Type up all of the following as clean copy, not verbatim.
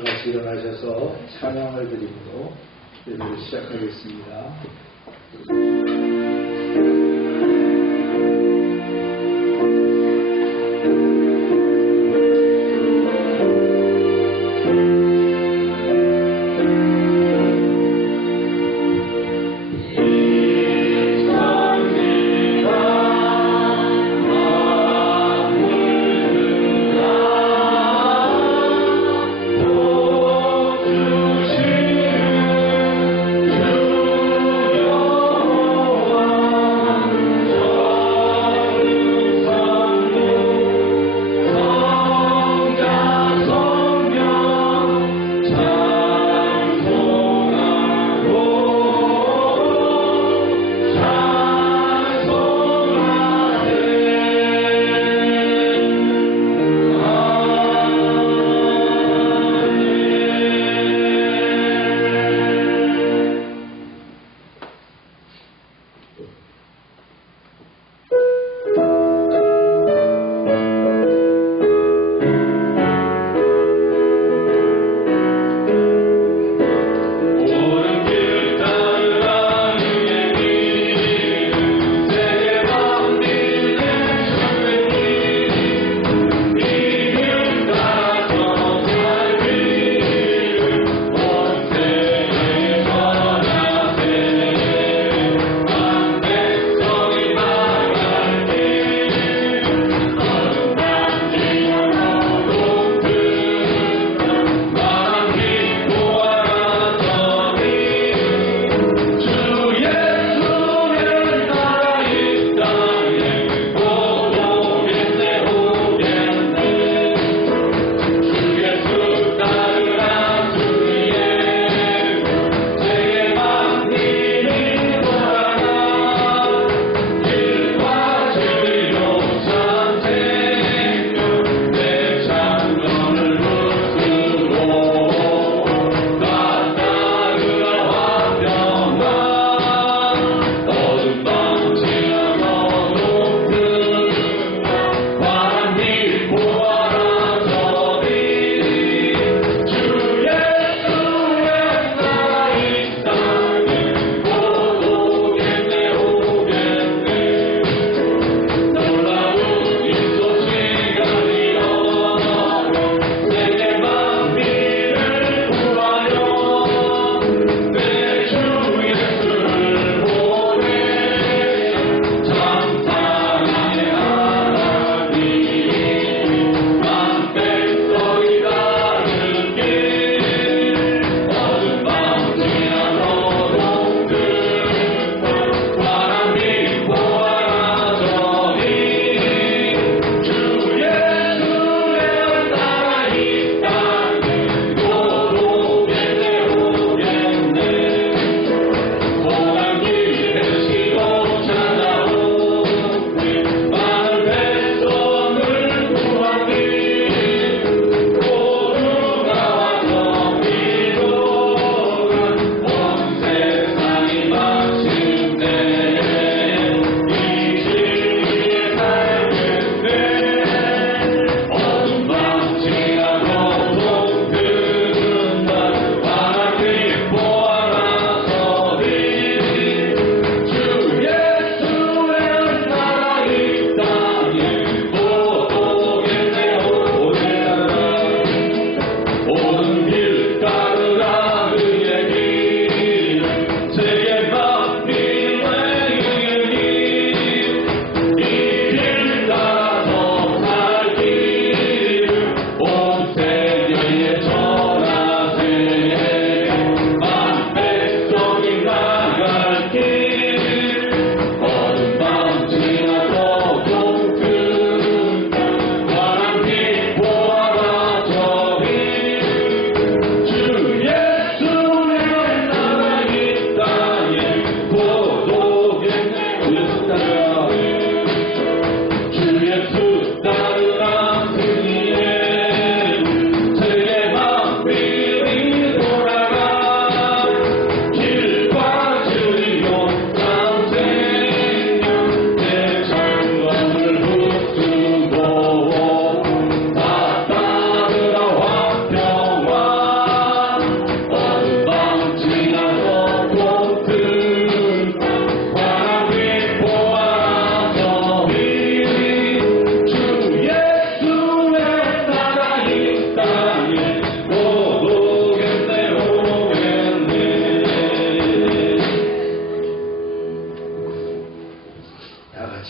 다 같이 일어나셔서 찬양을 드림으로 예배를 시작하겠습니다. 주시는 주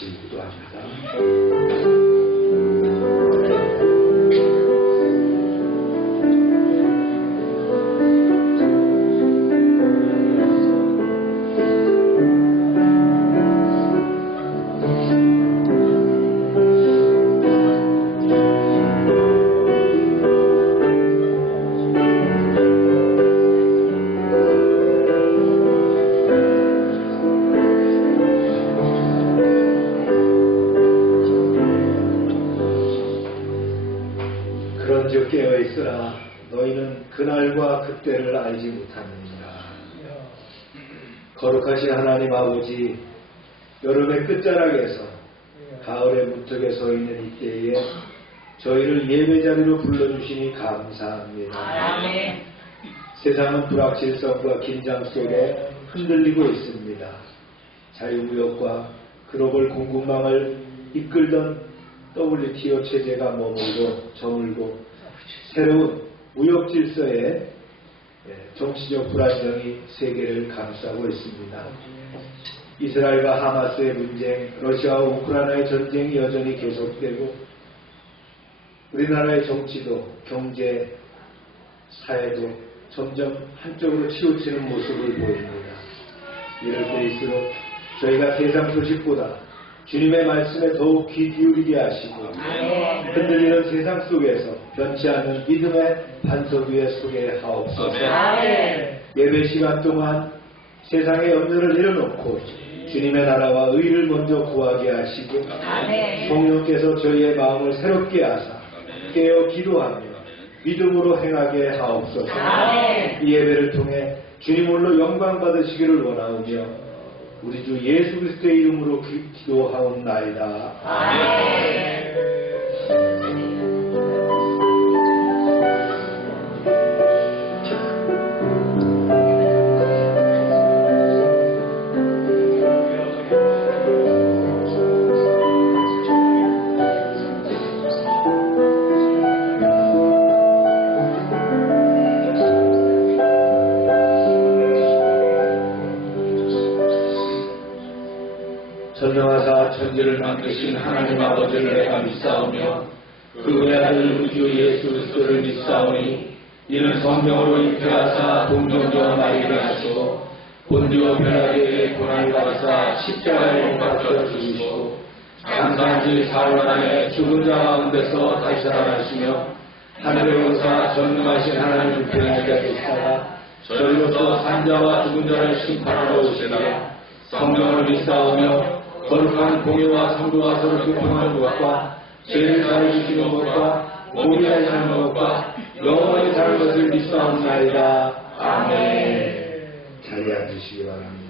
같이 기도합니다. 그런즉 깨어있으라. 너희는 그날과 그때를 알지 못하느니라. 거룩하신 하나님 아버지, 여름의 끝자락에서 가을의 문턱에 서 있는 이때에 저희를 예배자리로 불러주시니 감사합니다. 아멘. 세상은 불확실성과 긴장 속에 흔들리고 있습니다. 자유무역과 글로벌 공급망을 이끌던 WTO 체제가 머물고 저물고 새로운 무역 질서의 정치적 불안정이 세계를 감싸고 있습니다. 이스라엘과 하마스의 분쟁, 러시아와 우크라이나의 전쟁이 여전히 계속되고 우리나라의 정치도 경제, 사회도 점점 한쪽으로 치우치는 모습을 보입니다. 이럴 때일수록 저희가 세상 소식보다 주님의 말씀에 더욱 귀 기울이게 하시고 흔들리는 세상 속에서 변치 않는 믿음의 반석 위에 서게 하옵소서. 예배 시간 동안 세상의 염려를 내려놓고 주님의 나라와 의를 먼저 구하게 하시고 성령께서 저희의 마음을 새롭게 하사 깨어 기도하며 믿음으로 행하게 하옵소서. 이 예배를 통해 주님 홀로 영광 받으시기를 원하오며 우리 주 예수 그리스도의 이름으로 기도하옵나이다. 아멘. 전능하사 천지를 만드신 하나님 아버지를 내가 믿사오며 그 외아들 우리 주 예수 그리스도를 믿사오니 이는 성령으로 잉태하사 동정녀와 마리를 하시고 본디오 빌라도에게 고난을 받으사 십자가에 못 박혀 죽으시고 장사한 지 사흘 안에 죽은 자 가운데서 다시 살아나시며 하늘에 오사 전능하신 하나님 우편에 앉아 계시다가 저희로서 산자와 죽은 자를 심판하러 오시리라. 성령을 믿사오며 거룩한 공예와 성도와 서로 교통하는 것과 죄를 사해주시는 것과 몸이 하시는 것과 영원히 사는 것을 믿사옵나이다. 아멘. 자리에 앉으시기 바랍니다.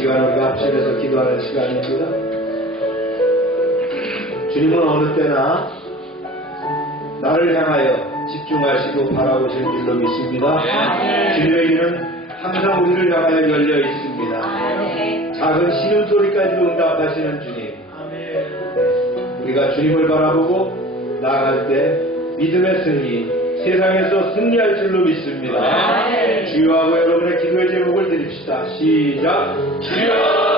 시간 우리가 합심해서 기도하는 시간입니다. 주님은 어느 때나 나를 향하여 집중하시고 바라보시는 줄로 믿습니다. 주님의 귀는 항상 우리를 향하여 열려 있습니다. 작은 신음소리까지도 응답하시는 주님. 우리가 주님을 바라보고 나아갈 때 믿음의 승리, 세상에서 승리할 줄로 믿습니다. 주여하고 여러분의 기도의 제목을 드립시다. 시작. 주여!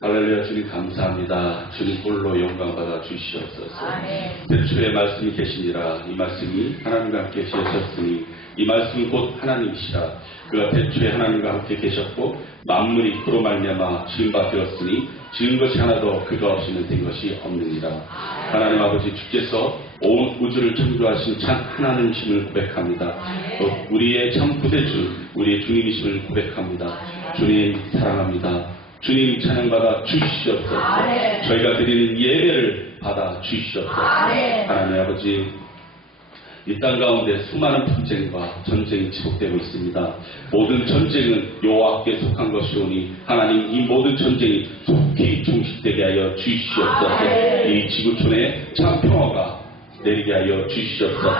할렐루야. 주님 감사합니다. 주님 홀로 영광 받아 주시옵소서. 대초에 말씀이 계시니라. 이 말씀이 하나님과 함께 계셨으니 이 말씀이 곧 하나님이시라. 그가 대초에 하나님과 함께 계셨고 만물이 그로 말미암아 지은 바 되었으니 지은 것이 하나도 그가 없이는 된 것이 없느니라. 하나님 아버지, 주께서 온 우주를 창조하신 참 하나님이심을 고백합니다. 또 우리의 참 구세주, 우리의 주님이심을 고백합니다. 주님 사랑합니다. 주님 찬양받아 주시옵소서. 저희가 드리는 예배를 받아 주시옵소서. 하나님 아버지, 이 땅 가운데 수많은 분쟁과 전쟁이 지속되고 있습니다. 모든 전쟁은 여호와께 속한 것이오니 하나님, 이 모든 전쟁이 속히 종식되게 하여 주시옵소서. 이 지구촌에 참 평화가 내리게 하여 주시옵소서.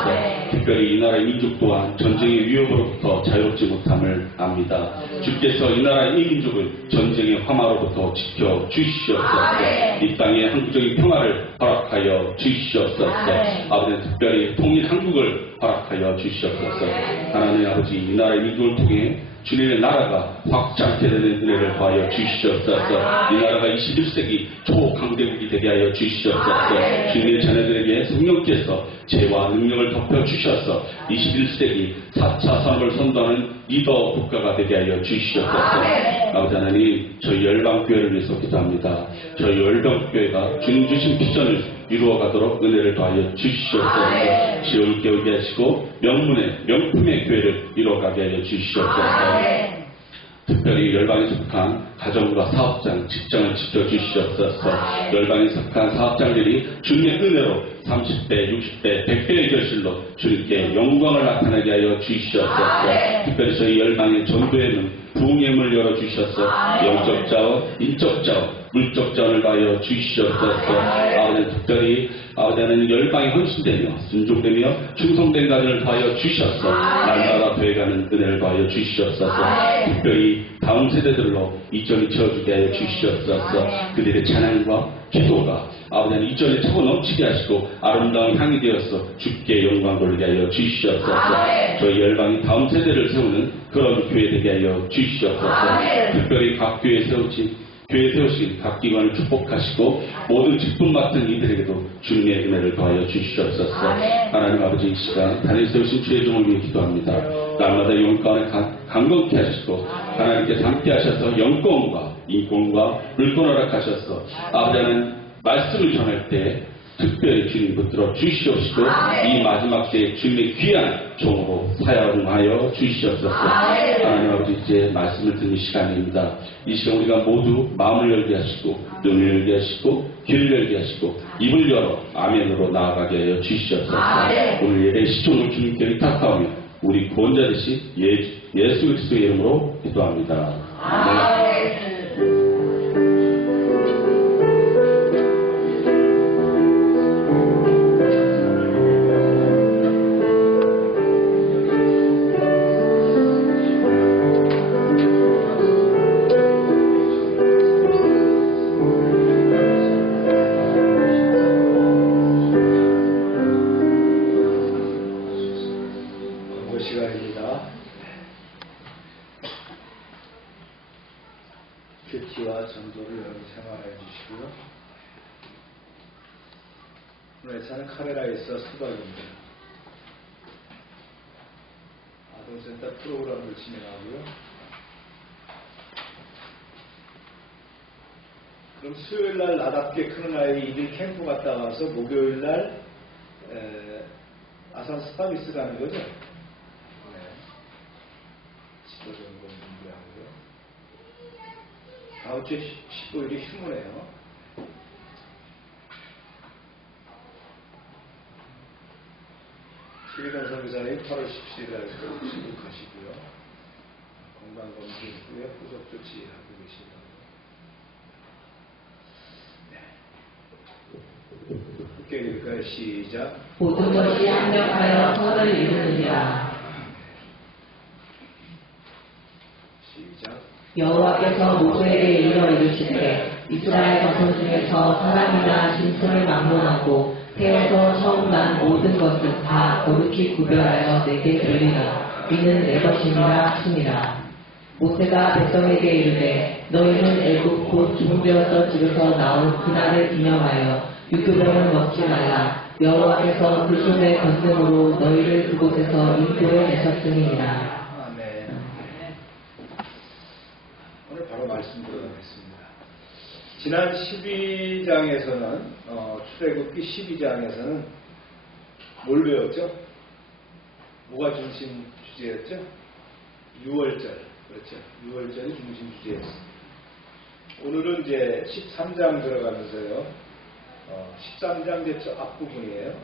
특별히 이 나라의 민족 또한 전쟁의 위협으로부터 자유롭지 못함을 압니다. 주께서 이 나라의 이 민족을 전쟁의 화마로부터 지켜 주시옵소서. 이 땅에 한국적인 평화를 허락하여 주시옵소서. 아버지, 특별히 통일 한국을 허락하여 주시옵소서. 하나님 아버지, 이 나라의 민족을 통해 주님의 나라가 확장케 되는 은혜를 더하여 주시옵소서. 이 나라가 21세기 초강대국이 되게 하여 주시옵소서. 주님의 자녀들에게 성령께서 죄와 능력을 덮어주셔서 21세기 4차 산업을 선도하는 리더 국가가 되게 하여 주시옵소서. 아버지 하나님, 저희 열방교회를 위해서 기도합니다. 저희 열방교회가 주님 주신 비전을 이루어가도록 은혜를 더하여 주시옵소서. 지혜를 깨우게 하시고 명품의 교회를 이루어가게 하여 주시옵소서. 특별히 열방에 속한 가정과 사업장, 직장을 지켜주시옵소서. 열방에 속한 사업장들이 주님의 은혜로 30배, 60배, 100배의 결실로 주님께 영광을 나타나게 하여 주시옵소서. 특별히 저희 열방의 전도에는 부흥의 문을 열어주셔서 영적 자원, 인적 자원, 물적 자원을 다하여 주시옵소서. 아버지는 특별히 아버지는 열방에 헌신되며 순종되며 충성된 가정을 다하여 주셔서 날마다 되어가는 은혜를 다하여 주시옵소서. 특별히 다음 세대들로 이전이 채워주게 하여 주시옵소서. 그들의 찬양과 기도가 아버지는 이전에 차고 넘치게 하시고 아름다운 향이 되어서 주께 영광 돌리게 하여 주시옵소서. 저희 열방이 다음 세대를 세우는 그런 교회 되게 하여 주시옵소서. 특별히 각 교회에 세우신 각 기관을 축복하시고 모든 직분 맡은 이들에게도 주님의 은혜를 더하여 주시옵소서. 하나님 아버지, 이 시간 단일 세우신 주의 종을 위해 기도합니다. 날마다 영광을 강건케 하시고 하나님께서 함께 하셔서 영권과 인권과 물권 허락하셔서 아버지는 말씀을 전할 때 특별히 주님 붙들어 주시옵시고 이 마지막 때에 주님의 귀한 종으로 사용하여 주시옵소서. 하나님 아버지, 이제 말씀을 듣는 시간입니다. 이 시간 우리가 모두 마음을 열게 하시고 눈을 열게 하시고 귀를 열게 하시고 입을 열어 아멘으로 나아가게 하여 주시옵소서. 오늘 예배 시종을 주님께 의탁하며 우리 구원자 되신 예수 그리스도의 이름으로 기도합니다. 아멘. 교치와 전도를 여러분 생활해 주시고요. 오늘 차는 카메라에서 수박입니다. 아동센터 프로그램을 진행하고요. 그럼 수요일날 나답게 크는 아이 이들 캠프 갔다 와서 목요일날 아산 스파비스 가는 거죠? 네. 지도 점검 준비하고요. 다음 주에 15일이 휴무네요. 최기동 선교사님 8월 17일날 시국하시고요. 건강검진 후에 후속 조치하고 계십니다. 함께 읽을까요? 시작. 모든 것이 합력하여 선을 이루느니라. 시작. 여호와께서 모세에게 일러 이르시되 이스라엘 자손 중에서 사람이나 짐승을 막론하고 태어서 처음 난 모든 것을 다 거룩히 구별하여 내게 드리라. 이는 내 것임이라 하시니라. 모세가 백성에게 이르되 너희는 애굽 곧 종되었던 집에서 나온 그날을 기념하여 유교병을 먹지 말라. 여호와께서 그 손의 권능으로 너희를 그곳에서 인도해 내셨음이니라. 오늘 바로 말씀 들어가겠습니다. 지난 12장에서는 출애굽기 12장에서는 뭘 배웠죠? 뭐가 중심 주제였죠? 6월절. 그렇죠. 6월절이 중심 주제였습니다. 오늘은 이제 13장 들어가면서요. 13장 제 앞부분이에요.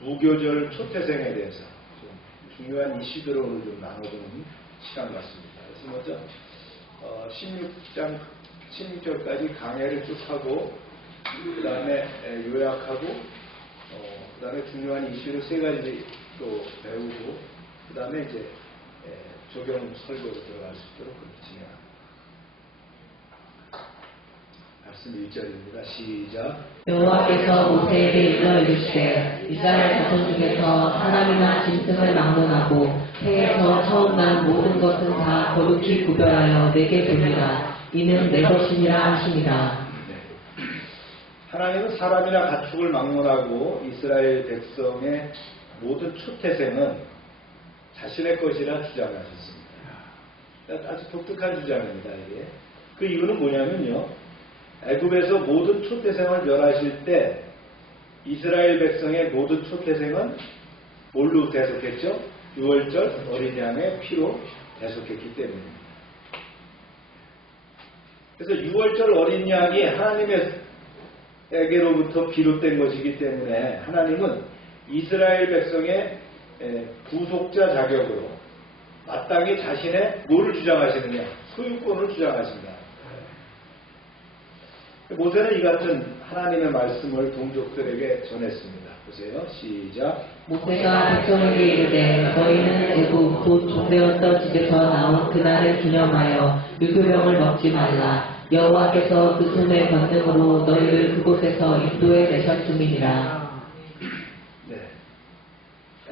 무교절 초태생에 대해서 좀 중요한 이슈들을 오늘 좀 나눠보는 시간 같습니다. 그래서 먼저 16절까지 강해를 쭉 하고 그 다음에 요약하고 그 다음에 중요한 이슈를 세 가지 또 배우고 그 다음에 이제 적용 설교로 들어갈 수 있도록 그렇게 진행합니다. 말씀 1절입니다. 시작. 여호와께서 모세에게 일러 이르시되 이스라엘 자손 중에서 사람이나 짐승을 막론하고 태에서 처음 난 모든 것은 다 거룩히 구별하여 내게 돌리라. 이는 내 것이니라 하시니라. 하나님은 사람이나 가축을 막론하고 이스라엘 백성의 모든 초태생은 자신의 것이라 주장하셨습니다. 아주 독특한 주장입니다. 이게. 그 이유는 뭐냐면요. 애굽에서 모든 초태생을 멸하실 때 이스라엘 백성의 모든 초태생은 뭘로 대속했죠? 유월절 어린 양의 피로 대속했기 때문입니다. 그래서 유월절 어린 양이 하나님에게로부터 비롯된 것이기 때문에 하나님은 이스라엘 백성의 구속자 자격으로 마땅히 자신의 뭐를 주장하시느냐? 소유권을 주장하신다. 모세는 이 같은 하나님의 말씀을 동족들에게 전했습니다. 보세요. 시작. 모세가 백성에게 이르되 너희는 애굽 곧 종되었던 집에서 나온 그날을 기념하여 유교병을 먹지 말라. 여호와께서 그 손의 권능으로 너희를 그곳에서 인도해 내셨음이니라. 네.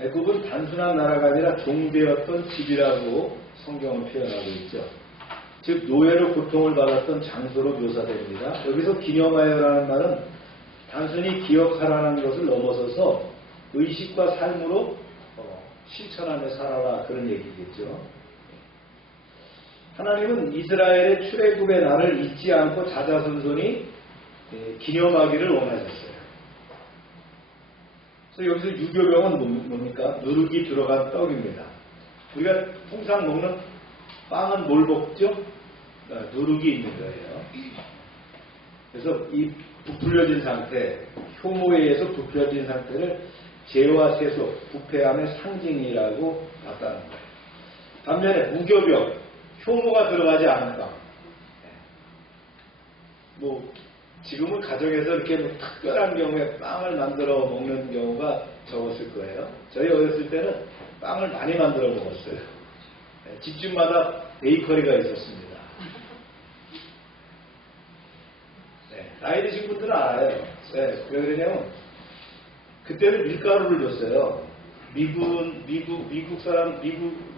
애굽은 단순한 나라가 아니라 종되었던 집이라고 성경은 표현하고 있죠. 즉 노예로 고통을 받았던 장소로 묘사됩니다. 여기서 기념하여라는 말은 단순히 기억하라는 것을 넘어서서 의식과 삶으로 실천하며 살아라 그런 얘기겠죠. 하나님은 이스라엘의 출애굽의 날을 잊지 않고 자자손손이 기념하기를 원하셨어요. 그래서 여기서 유교병은 뭡니까? 누룩이 들어간 떡입니다. 우리가 통상 먹는 빵은 뭘 먹죠? 누룩이 있는 거예요. 그래서 이 부풀려진 상태, 효모에 의해서 부풀려진 상태를 재와 세속, 부패함의 상징이라고 봤다는 거예요. 반면에 무교병, 효모가 들어가지 않은 빵. 지금은 가정에서 이렇게 특별한 경우에 빵을 만들어 먹는 경우가 적었을 거예요. 저희 어렸을 때는 빵을 많이 만들어 먹었어요. 집집마다 베이커리가 있었습니다. 나이 드신 분들은 알아요. 왜 그러냐면 그때는 밀가루를 줬어요.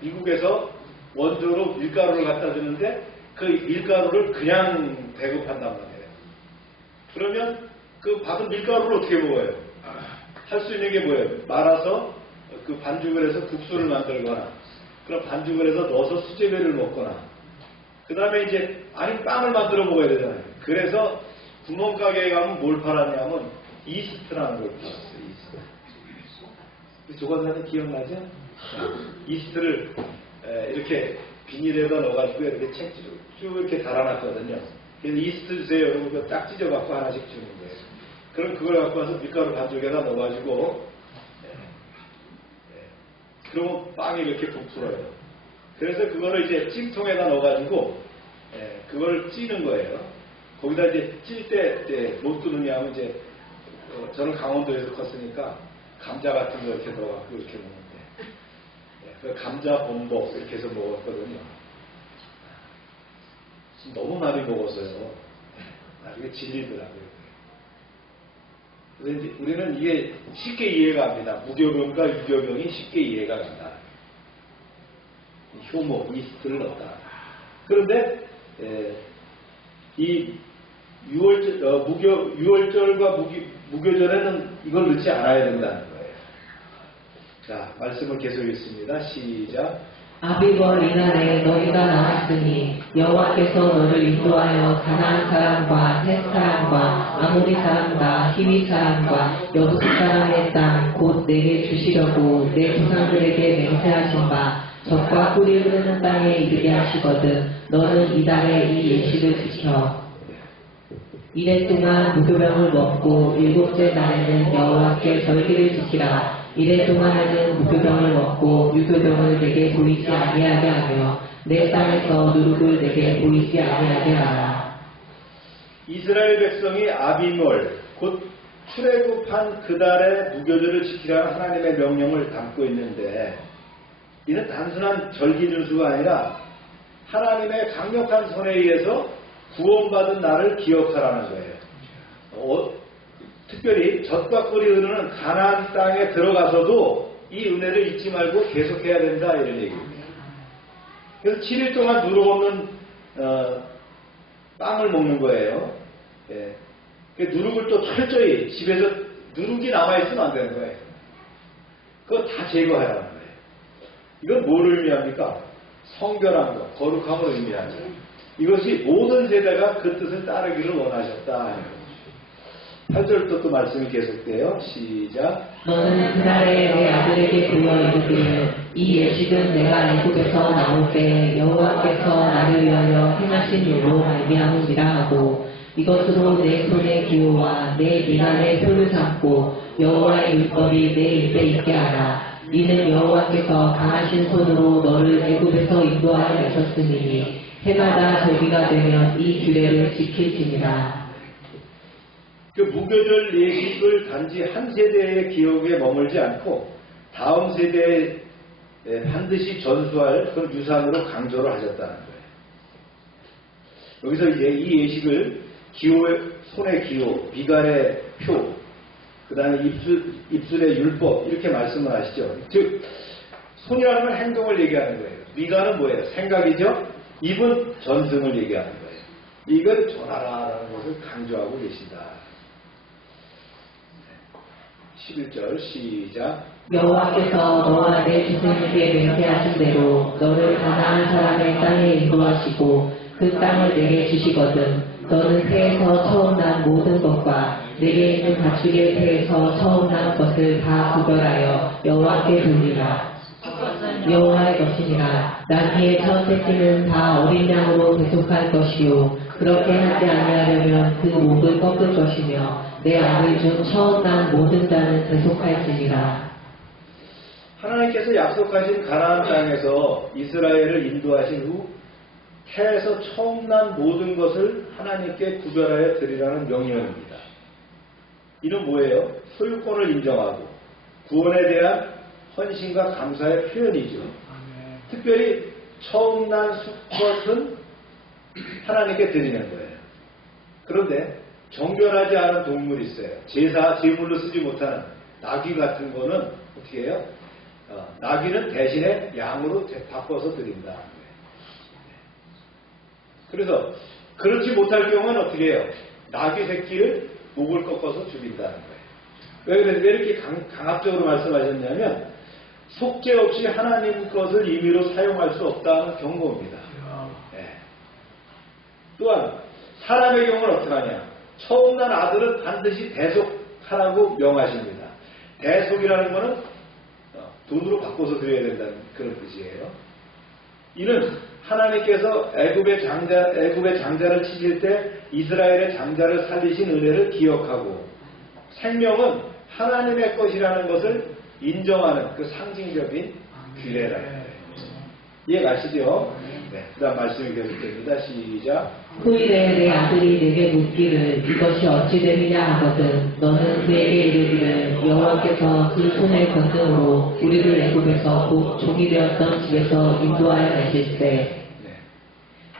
미국에서 원조로 밀가루를 갖다 주는데 그 밀가루를 그냥 배급한단 말이에요. 그러면 그 받은 밀가루를 어떻게 먹어요? 할 수 있는 게 뭐예요? 말아서 그 반죽을 해서 국수를 만들거나 그럼 반죽을 해서 넣어서 수제비를 먹거나 그 다음에 이제 아니 빵을 만들어 먹어야 되잖아요. 그래서 구멍가게에 가면 뭘 팔았냐면 이스트라는 걸 팔았어요. 이스트. 조간사님 기억나죠? 이스트를 이렇게 비닐에다 넣어가지고 이렇게 책쭉 이렇게 달아놨거든요. 그래서 이스트 주세요. 여러분 딱 찢어갖고 하나씩 주는 거예요. 그럼 그걸 갖고 와서 밀가루 반죽에다 넣어가지고 그러면 빵이 이렇게 부풀어요. 그래서 그거를 이제 찜통에다 넣어가지고 그걸 찌는 거예요. 거기다 이제 찔 때 못 뜨느냐면 이제 저는 강원도에서 컸으니까 감자 같은 거 이렇게 넣어갖고 이렇게 먹는데 그 감자 범벅 이렇게 해서 먹었거든요. 너무 많이 먹어서요. 나중에 질리더라고요. 그래서 이제 우리는 이게 쉽게 이해가 갑니다. 무교병과 유교병이 쉽게 이해가 간다. 효모, 이스트를 넣었다. 그런데 이 유월절과 무교절에는 이걸 넣지 않아야 된다는 거예요. 자, 말씀을 계속 읽습니다. 시작. 아비벌 이날에 너희가 나왔으니 여호와께서 너를 인도하여 가나안 사람과 헷 사람과 아모리 사람과 히위 사람과 여부스 사람의 땅 곧 내게 주시려고 내 조상들에게 맹세하신 바 적과 꿀이 흐르는 땅에 이르게 하시거든 너는 이달에 이 예식을 지켜. 이래 동안 무교병을 먹고 일곱째 날에는 여호와께 절기를 지키라. 이래 동안에는 무교병을 먹고 유교병을 내게 보이지 아니하게 하며 내 땅에서 누룩을 내게 보이지 아니하게 하라. 이스라엘 백성이 아비몰 곧 출애굽한 그달의 무교절을 지키라는 하나님의 명령을 담고 있는데 이는 단순한 절기 준수가 아니라 하나님의 강력한 손에 의해서 구원받은 나를 기억하라는 거예요. 특별히 젖과 꿀이 흐르는 가나안 땅에 들어가서도 이 은혜를 잊지 말고 계속해야 된다 이런 얘기입니다. 그래서 7일 동안 누룩 없는 빵을 먹는 거예요. 예. 누룩을 또 철저히 집에서 누룩이 남아있으면 안 되는 거예요. 그거 다 제거해야 하는 거예요. 이건 뭐를 의미합니까? 성결한 것, 거룩함을 의미하죠. 이것이 모든 세대가 그 뜻을 따르기를 원하셨다. 8절부터 또 말씀이 계속돼요. 시작. 너는 그날에 내 아들에게 불러 이르기를 이 예식은 내가 애굽에서 나올 때 여호와께서 나를 위하여 행하신 일로 말미암음이라 하고 이것으로 내 손의 기호와 내 미간의 표를 삼고 여호와의 율법이 내 입에 있게 하라. 이는 여호와께서 강하신 손으로 너를 애굽에서 인도하여 내셨으니 해마다 절기가 되면 이 규례를 지킬지니라. 그 무교절 예식을 단지 한 세대의 기억에 머물지 않고 다음 세대에 반드시 전수할 그런 유산으로 강조를 하셨다는 거예요. 여기서 이제 이 예식을 손의 기호, 미간의 표, 그 다음에 입술의 율법 이렇게 말씀을 하시죠. 즉 손이라는 건 행동을 얘기하는 거예요. 미간은 뭐예요? 생각이죠. 입은 전승을 얘기하는 거예요. 이걸 전하라라는 것을 강조하고 계신다. 11절 시작. 여호와께서 너와 내 주님에게 맹세하신 대로 너를 가나안 사람의 땅에 인도하시고 그 땅을 내게 주시거든 너는 태에서 처음 난 모든 것과 내게 있는 가축의 태에서 처음 난 것을 다 구별하여 여호와께 드리라. 여호와의 것이니라. 나귀의 첫 새끼는 다 어린 양으로 대속할 것이요 그렇게 하지 아니하려면 그 목을 꺾을 것이며 내 아들 중 처음 난 모든 자는 대속할지니라. 하나님께서 약속하신 가나안 땅에서 이스라엘을 인도하신 후 태에서 처음 난 모든 것을 하나님께 구별하여 드리라는 명령입니다. 이는 뭐예요? 소유권을 인정하고 구원에 대한 헌신과 감사의 표현이죠. 특별히 처음 난 수컷은 하나님께 드리는 거예요. 그런데 정결하지 않은 동물이 있어요. 제물로 쓰지 못하는 나귀 같은 거는 어떻게 해요? 나귀는 대신에 양으로 바꿔서 드린다는 거예요. 그래서 그렇지 못할 경우는 어떻게 해요? 나귀 새끼를 목을 꺾어서 죽인다는 거예요. 왜 이렇게 강압적으로 말씀하셨냐면 속죄 없이 하나님 것을 임의로 사용할 수 없다는 경고입니다. 네. 또한 사람의 경우는 어떻게 하냐? 처음 난 아들은 반드시 대속하라고 명하십니다. 대속이라는 것은 돈으로 바꿔서 드려야 된다는 그런 뜻이에요. 이는 하나님께서 애굽의 장자를 치실 때 이스라엘의 장자를 살리신 은혜를 기억하고 생명은 하나님의 것이라는 것을 인정하는 그 상징적인 규례라는 거예요. 이해가시죠? 네. 그 다음 말씀이 계속됩니다. 시작. 후일에 내 아들이 내게 묻기를 이것이 어찌 됨이냐 하거든 너는 그에게 이르기를 여호와께서 그 손의 권능으로 우리를 애굽에서 곧 종이 되었던 집에서 인도하여 내실 때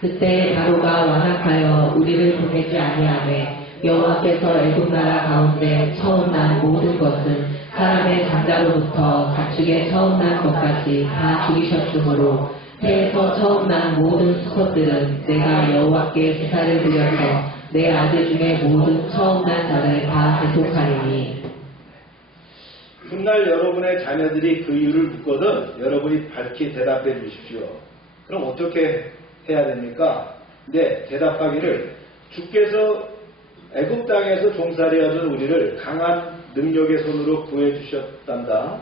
그때 바로가 완악하여 우리를 보내지 아니하매 여호와께서 애굽 나라 가운데 처음 난 모든 것은 사람의 장자로부터 가축의 처음 난 것까지 다 죽이셨으므로 태에서 처음 난 모든 수컷들은 내가 여호와께 제사를 드려서 내 아들 중에 모든 처음 난 자를 다 대속하리니. 훗날 여러분의 자녀들이 그 이유를 묻거든 여러분이 밝히 대답해 주십시오. 그럼 어떻게 해야 됩니까? 네, 대답하기를 주께서 애굽 땅에서 종살이하던 우리를 강한 능력의 손으로 구해주셨단다.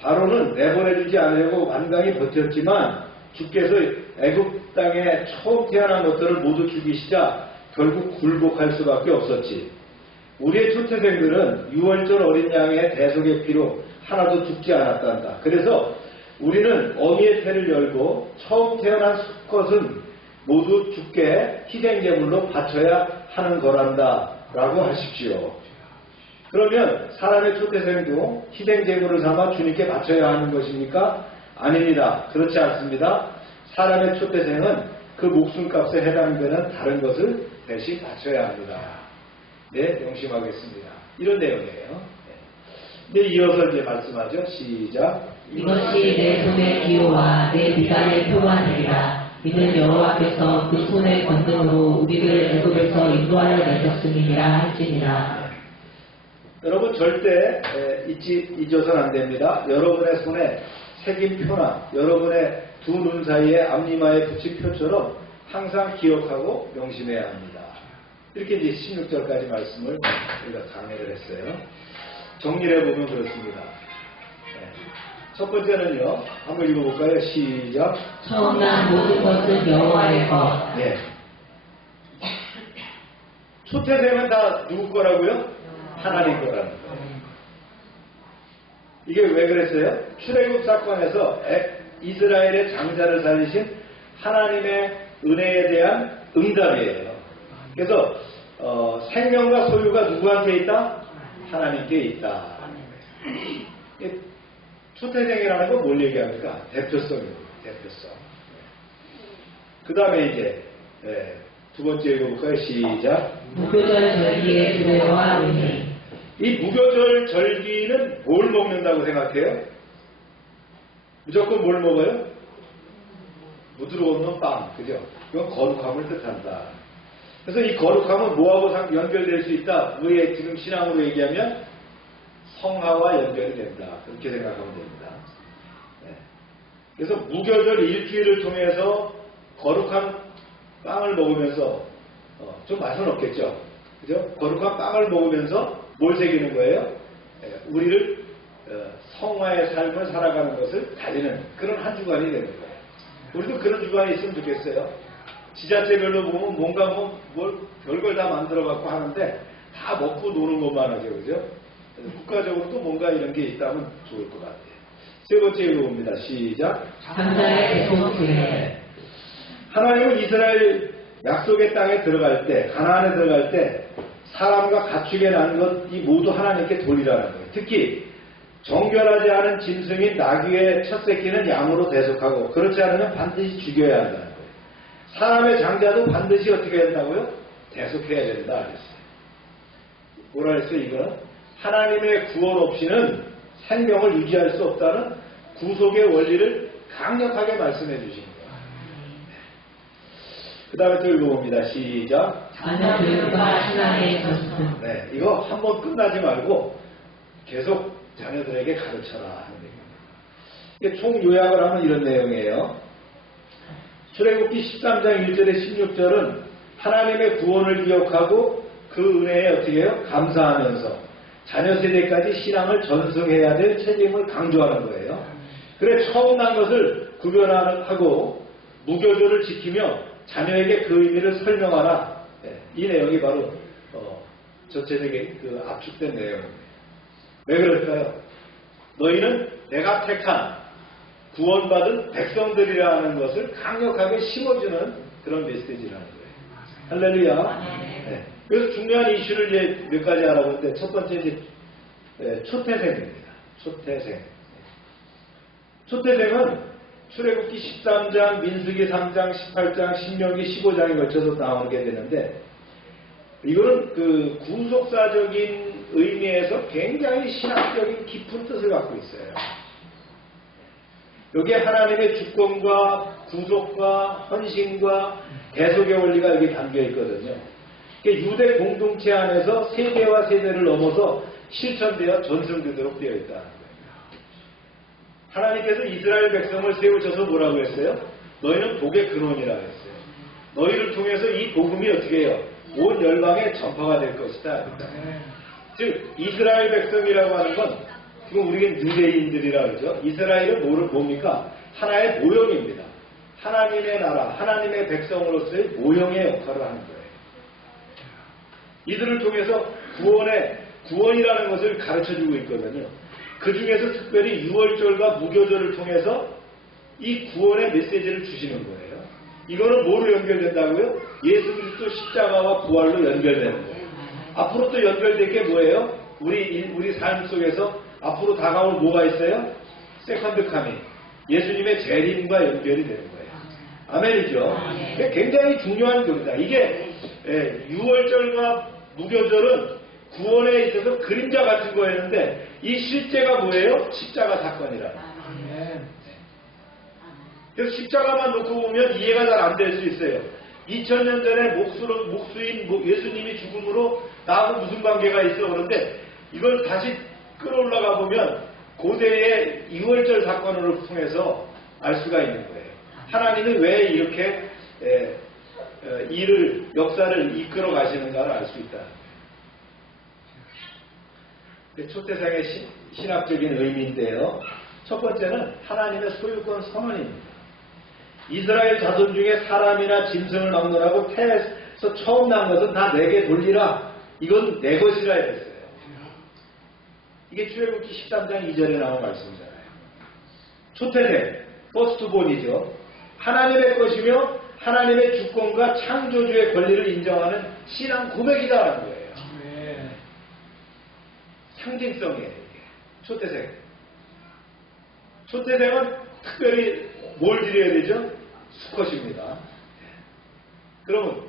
바로는 내보내주지 않으려고 완강히 버텼지만 주께서 애굽 땅에 처음 태어난 것들을 모두 죽이시자 결국 굴복할 수밖에 없었지. 우리의 초태생들은 유월절 어린 양의 대속의 피로 하나도 죽지 않았단다. 그래서 우리는 어미의 태를 열고 처음 태어난 수컷은 모두 주께 희생제물로 바쳐야 하는 거란다 라고 하십시오. 그러면 사람의 초태생도 희생제물을 삼아 주님께 바쳐야 하는 것입니까? 아닙니다. 그렇지 않습니다. 사람의 초태생은 그 목숨값에 해당되는 다른 것을 대신 바쳐야 합니다. 네, 명심하겠습니다. 이런 내용이에요. 네, 이어서 이제 말씀하죠. 시작. 이것이 내 손의 기호와 내 미간의 표관이라. 이는 여호와께서 그 손의 권능으로 우리를 애굽에서 인도하여 내셨음이니라 할지니라. 여러분 절대 잊어서는 안 됩니다. 여러분의 손에 새긴 표나 여러분의 두 눈 사이에 앞니마에 붙인 표처럼 항상 기억하고 명심해야 합니다. 이렇게 이제 16절까지 말씀을 우리가 강의를 했어요. 정리를 해보면 그렇습니다. 첫 번째는요, 한번 읽어볼까요? 시작. 처음 난 모든 것은 여호와의 것. 네. 초태생은 다 누구 거라고요? 하나님 거라는 거예요. 이게 왜 그랬어요? 출애굽 사건에서 이스라엘의 장자를 살리신 하나님의 은혜에 대한 응답이에요. 그래서 생명과 소유가 누구한테 있다? 하나님께 있다. 초태생이라는 건 뭘 얘기합니까? 대표성입니다. 대표성. 그 다음에 이제 두 번째 읽어볼까요? 시작. 무교절 절기의 주례와 의미. 이 무교절 절기는 뭘 먹는다고 생각해요? 무조건 뭘 먹어요? 무드로 없는 빵, 그죠? 이건 거룩함을 뜻한다. 그래서 이 거룩함은 뭐하고 연결될 수 있다? 우리의 지금 신앙으로 얘기하면 성화와 연결이 된다. 그렇게 생각하면 됩니다. 네. 그래서 무교절 일주일을 통해서 거룩한 빵을 먹으면서 좀 맛은 없겠죠. 그죠? 거룩한 빵을 먹으면서 뭘 새기는 거예요? 우리를 성화의 삶을 살아가는 것을 다지는 그런 한 주간이 되는 거예요. 우리도 그런 주간이 있으면 좋겠어요. 지자체별로 보면 뭔가 뭘 별걸 다 만들어 갖고 하는데 다 먹고 노는 것만 하죠. 그죠? 국가적으로도 뭔가 이런 게 있다면 좋을 것 같아요. 세 번째 읽어봅니다. 시작. 감사의 대속죄. 하나님은 이스라엘 약속의 땅에 들어갈 때, 가나안에 들어갈 때 사람과 가축에 난 것 이 모두 하나님께 돌리라는 거예요. 특히 정결하지 않은 짐승인 나귀의 첫 새끼는 양으로 대속하고 그렇지 않으면 반드시 죽여야 한다는 거예요. 사람의 장자도 반드시 어떻게 해야 된다고요? 대속해야 된다 그랬어요. 뭐라 했어요? 이거는 하나님의 구원 없이는 생명을 유지할 수 없다는 구속의 원리를 강력하게 말씀해 주신 거예요. 그 다음에 또 읽어봅니다. 시작. 자녀 교육과 신앙의 전승. 네, 이거 한번 끝나지 말고 계속 자녀들에게 가르쳐라 하는 얘기입니다. 이게 총 요약을 하면 이런 내용이에요. 출애굽기 13장 1절에 16절은 하나님의 구원을 기억하고 그 은혜에 어떻게 해요? 감사하면서 자녀 세대까지 신앙을 전승해야 될 책임을 강조하는 거예요. 그래 처음 난 것을 구별하고 무교절을 지키며 자녀에게 그 의미를 설명하라. 네, 이 내용이 바로 전체적인 그 압축된 내용입니다. 왜 그럴까요? 너희는 내가 택한 구원받은 백성들이라는 것을 강력하게 심어주는 그런 메시지라는 거예요. 할렐루야. 네. 그래서 중요한 이슈를 이제 몇 가지 알아보는데 첫 번째 이제 초태생입니다. 초태생. 초태생은 출애굽기 13장, 민수기 3장, 18장, 신명기 15장에 걸쳐서 나오게 되는데 이거는 그 구속사적인 의미에서 굉장히 신학적인 깊은 뜻을 갖고 있어요. 여기에 하나님의 주권과 구속과 헌신과 대속의 원리가 여기 담겨 있거든요. 유대 공동체 안에서 세대와 세대를 넘어서 실천되어 전승되도록 되어 있다는 거예요. 하나님께서 이스라엘 백성을 세우셔서 뭐라고 했어요? 너희는 복의 근원이라고 했어요. 너희를 통해서 이 복음이 어떻게 해요? 온 열방에 전파가 될 것이다. 즉 이스라엘 백성이라고 하는 건 지금 우리는 유대인들이라고 그러죠. 이스라엘은 뭡니까? 하나의 모형입니다. 하나님의 나라, 하나님의 백성으로서의 모형의 역할을 하는 거예요. 이들을 통해서 구원이라는 것을 가르쳐주고 있거든요. 그 중에서 특별히 유월절과 무교절을 통해서 이 구원의 메시지를 주시는 거예요. 이거는 뭐로 연결된다고요? 예수 그리스도 십자가와 부활로 연결되는 거예요. 앞으로 또 연결될 게 뭐예요? 우리 삶 속에서 앞으로 다가올 뭐가 있어요? 세컨드 카밍. 예수님의 재림과 연결이 되는 거예요. 아멘이죠. 굉장히 중요한 교리다. 이게 유월절과 무교절은 구원에 있어서 그림자 같은 거였는데 이 실제가 뭐예요? 십자가 사건이라. 그래서 십자가만 놓고 보면 이해가 잘 안 될 수 있어요. 2000년 전에 목수인 예수님이 죽음으로 나하고 무슨 관계가 있어. 그런데 이걸 다시 끌어올라가 보면 고대의 이월절 사건을 통해서 알 수가 있는 거예요. 하나님은 왜 이렇게 역사를 이끌어 가시는가를 알 수 있다. 초대생의 신학적인 의미인데요. 첫 번째는 하나님의 소유권 선언입니다. 이스라엘 자손 중에 사람이나 짐승을 막론하고 태에서 처음 난 것은 다 내게 돌리라. 이건 내 것이라 했어요. 이게 출애굽기 13장 2절에 나온 말씀이잖아요. 초태생, 퍼스트본이죠. 하나님의 것이며 하나님의 주권과 창조주의 권리를 인정하는 신앙 고백이다라는 거예요. 상징성이에요. 이게. 초태생. 초태생은 특별히 뭘 드려야 되죠? 수컷입니다. 그러면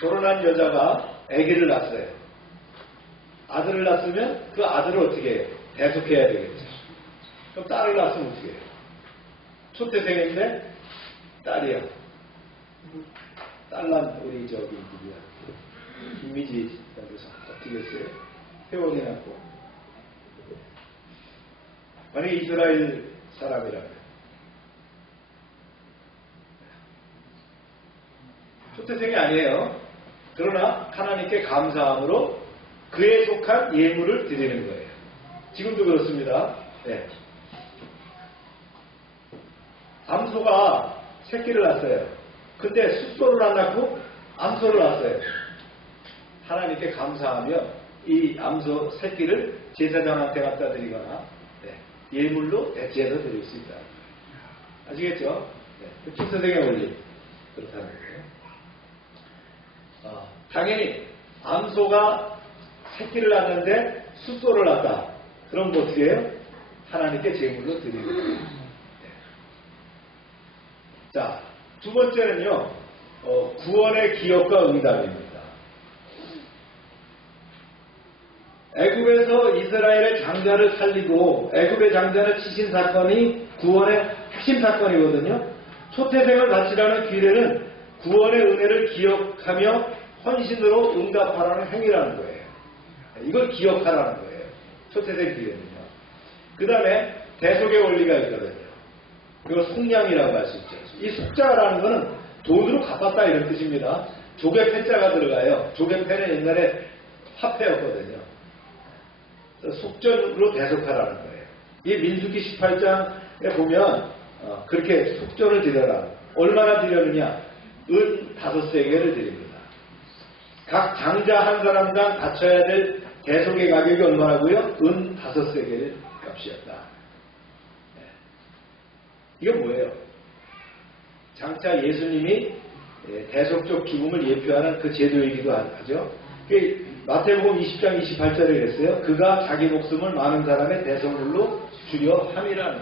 결혼한 여자가 아기를 낳았어요. 아들을 낳았으면 그 아들을 어떻게 해요? 대속해야 되겠죠. 그럼 딸을 낳았으면 어떻게 해요? 초태생인데 딸이야. 딸난 우리 저기 누구야? 김미지 여기서 어떻게 했어요? 회원이 낳고. 만약에 이스라엘 사람이라면 초태생이 아니에요. 그러나 하나님께 감사함으로 그에 속한 예물을 드리는 거예요. 지금도 그렇습니다. 네. 암소가 새끼를 낳았어요. 근데 숫소를 안 낳고 암소를 낳았어요. 하나님께 감사하며 이 암소 새끼를 제사장한테 갖다 드리거나 예물로 대체해서 드릴 수 있다. 아시겠죠? 네. 초태생의 원리. 그렇다는 거예요. 당연히 암소가 새끼를 낳았는데 숫소를 낳았다. 그럼 뭐 어떻게 해요? 하나님께 제물로 드리는 거예요. 네. 자, 두 번째는요. 구원의 기업과 응답입니다. 애굽에서 이스라엘의 장자를 살리고 애굽의 장자를 치신 사건이 구원의 핵심 사건이거든요. 초태생을 바치라는 규례는 구원의 은혜를 기억하며 헌신으로 응답하라는 행위라는 거예요. 이걸 기억하라는 거예요. 초태생 규례는요. 그 다음에 대속의 원리가 있거든요. 그걸 속량이라고 할 수 있죠. 이 속자라는 거는 돈으로 갚았다 이런 뜻입니다. 조개패자가 들어가요. 조개패는 옛날에 화폐였거든요. 속전으로 대속하라는 거예요. 이 민수기 18장에 보면 그렇게 속전을 드려라. 얼마나 드렸느냐? 은 5세겔을 드립니다. 각 장자 한 사람당 바쳐야 될 대속의 가격이 얼마라고요? 은 5세겔 값이었다. 네. 이게 뭐예요? 장차 예수님이 대속적 죽음을 예표하는 그 제도이기도 하죠. 마태복음 20장 28절에 그랬어요. 그가 자기 목숨을 많은 사람의 대속물로 주려 함이라는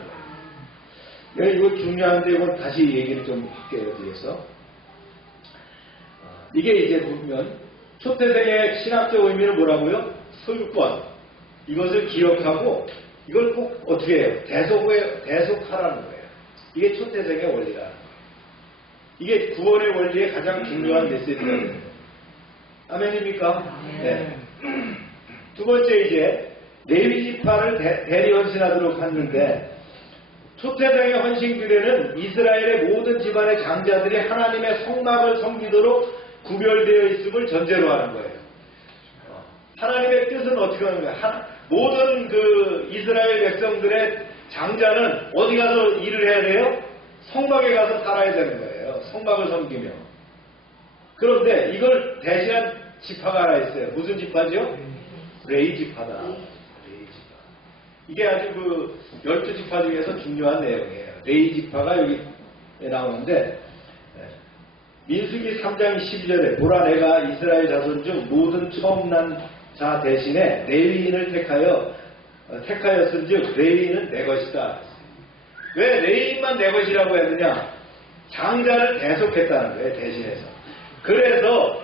거예요. 이거 중요한데 이건 다시 얘기를 좀 할게요. 뒤에서. 이게 이제 보면 초태생의 신학적 의미는 뭐라고요? 소유권. 이것을 기억하고 이걸 꼭 어떻게 해요? 대속하라는 거예요. 이게 초태생의 원리라는 거예요. 이게 구원의 원리의 가장 중요한 메시지거든요. 아멘입니까? 네. 두 번째 이제 레위 지파를 대리 헌신하도록 하는데 초태생의 헌신 규례는 이스라엘의 모든 집안의 장자들이 하나님의 성막을 섬기도록 구별되어 있음을 전제로 하는 거예요. 하나님의 뜻은 어떻게 하는 거예요? 모든 그 이스라엘 백성들의 장자는 어디 가서 일을 해야 돼요? 성막에 가서 살아야 되는 거예요. 성막을 섬기며. 그런데 이걸 대신한 지파가 하나 있어요. 무슨 지파죠? 레위 지파다. 레위 지파. 이게 아주 그 12지파 중에서 중요한 내용이에요. 레위 지파가 여기 나오는데 민수기 3장 12절에 보라 내가 이스라엘 자손 중 모든 처음 난 자 대신에 레위인을 택하였은즉 레위인은 내 것이다. 왜 레위인만 내 것이라고 했느냐? 장자를 대속했다는 거예요, 대신해서. 그래서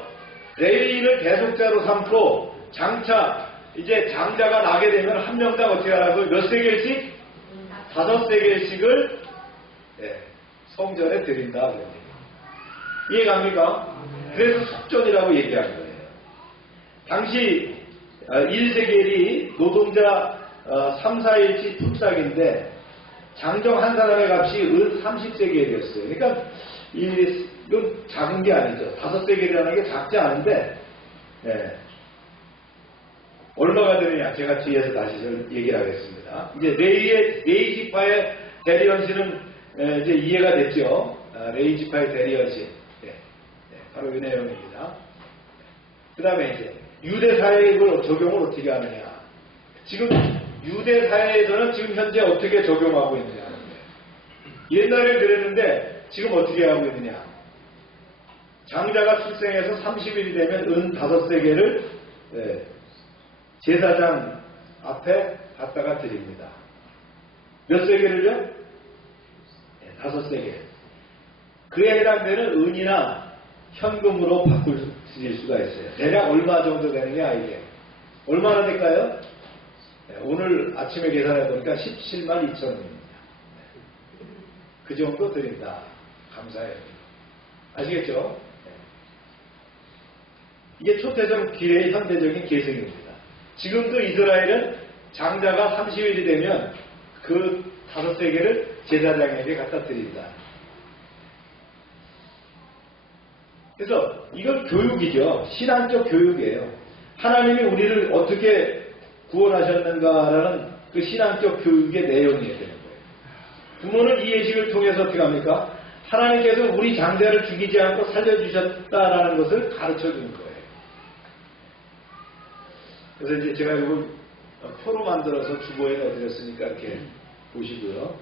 레위인을 대속자로 삼고 장차 이제 장자가 나게 되면 한 명당 어떻게 하라고? 몇 세겔씩? 5세겔씩을 성전에 드린다. 이해갑니까? 그래서 속전이라고 얘기하는 거예요. 당시 1세겔이 노동자 3, 4일치 품삯인데 장정 한 사람의 값이 은 30세겔이었어요. 그러니까 이건 작은 게 아니죠. 5세겔이라는 게 작지 않은데 얼마가 되느냐? 제가 뒤에서 다시 얘기를 하겠습니다. 이제 레위 지파의 대리언신은 이제 이해가 됐죠. 레위 지파의 대리언신. 바로 이 내용입니다. 그 다음에 이제 유대 사회에 이걸 적용을 어떻게 하느냐? 지금 유대 사회에서는 지금 현재 어떻게 적용하고 있느냐 하는 거예요. 옛날에 그랬는데 지금 어떻게 하고 있느냐? 장자가 출생해서 30일이 되면 은 5세겔을 제사장 앞에 갖다가 드립니다. 몇 세겔을요? 5세겔. 그에 해당되는 은이나 현금으로 바꿀 수가 있어요. 대략 얼마 정도 되는 게 이게? 얼마나 될까요? 오늘 아침에 계산해 보니까 17만 2천 원입니다. 그 정도 드린다. 감사해요. 아시겠죠? 이게 초태성 기회의 현대적인 계승입니다. 지금도 이스라엘은 장자가 30일이 되면 그 5세겔을 제사장에게 갖다 드린다. 그래서 이건 교육이죠. 신앙적 교육이에요. 하나님이 우리를 어떻게 구원하셨는가라는 그 신앙적 교육의 내용이어야 되는 거예요. 부모는 이 예식을 통해서 어떻게 합니까? 하나님께서 우리 장자를 죽이지 않고 살려주셨다라는 것을 가르쳐 주는 거예요. 그래서 이제 제가 이걸 표로 만들어서 주보에 넣어드렸으니까 이렇게 보시고요.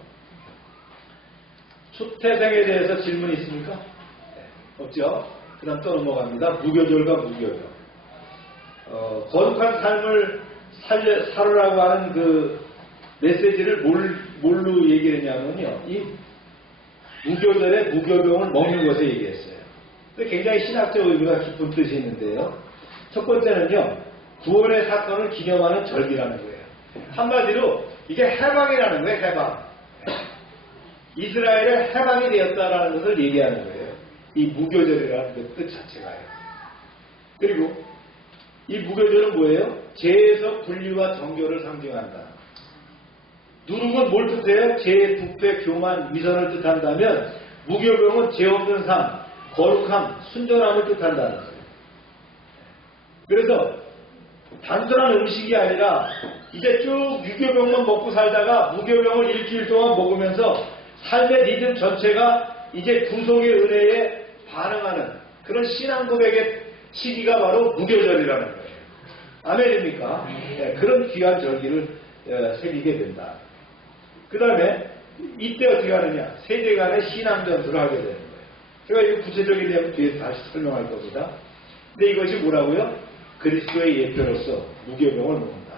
초태생에 대해서 질문 있습니까? 없죠? 그 다음 또 넘어갑니다. 무교절과 무교절. 거룩한 삶을 살으라고 하는 그 메시지를 뭘로 얘기했냐면요. 이 무교절에 무교병을 먹는 것에 얘기했어요. 굉장히 신학적 의미가 깊은 뜻이 있는데요. 첫 번째는요. 구원의 사건을 기념하는 절기라는 거예요. 한마디로 이게 해방이라는 거예요. 해방. 이스라엘의 해방이 되었다라는 것을 얘기하는 거예요. 이 무교절이라는 그 뜻 자체가요. 그리고 이 무교절은 뭐예요? 죄에서 분리와 정결을 상징한다. 누룩은 뭘 뜻해요? 죄, 부패, 교만, 위선을 뜻한다면 무교병은 죄 없는 삶, 거룩함, 순전함을 뜻한다는 거예요. 그래서 단순한 음식이 아니라 이제 쭉 유교병만 먹고 살다가 무교병을 일주일 동안 먹으면서 삶의 리듬 전체가 이제 구속의 은혜에 반응하는 그런 신앙 고백의 시기가 바로 무교절이라는 거예요. 아멘입니까? 네, 그런 귀한 절기를 새기게 된다. 그 다음에 이때 어떻게 하느냐? 세대 간의 신앙 전투를 하게 되는 거예요. 제가 이 구체적인 내용 뒤에 다시 설명할 겁니다. 근데 이것이 뭐라고요? 그리스도의 예표로서 무교병을 먹는다.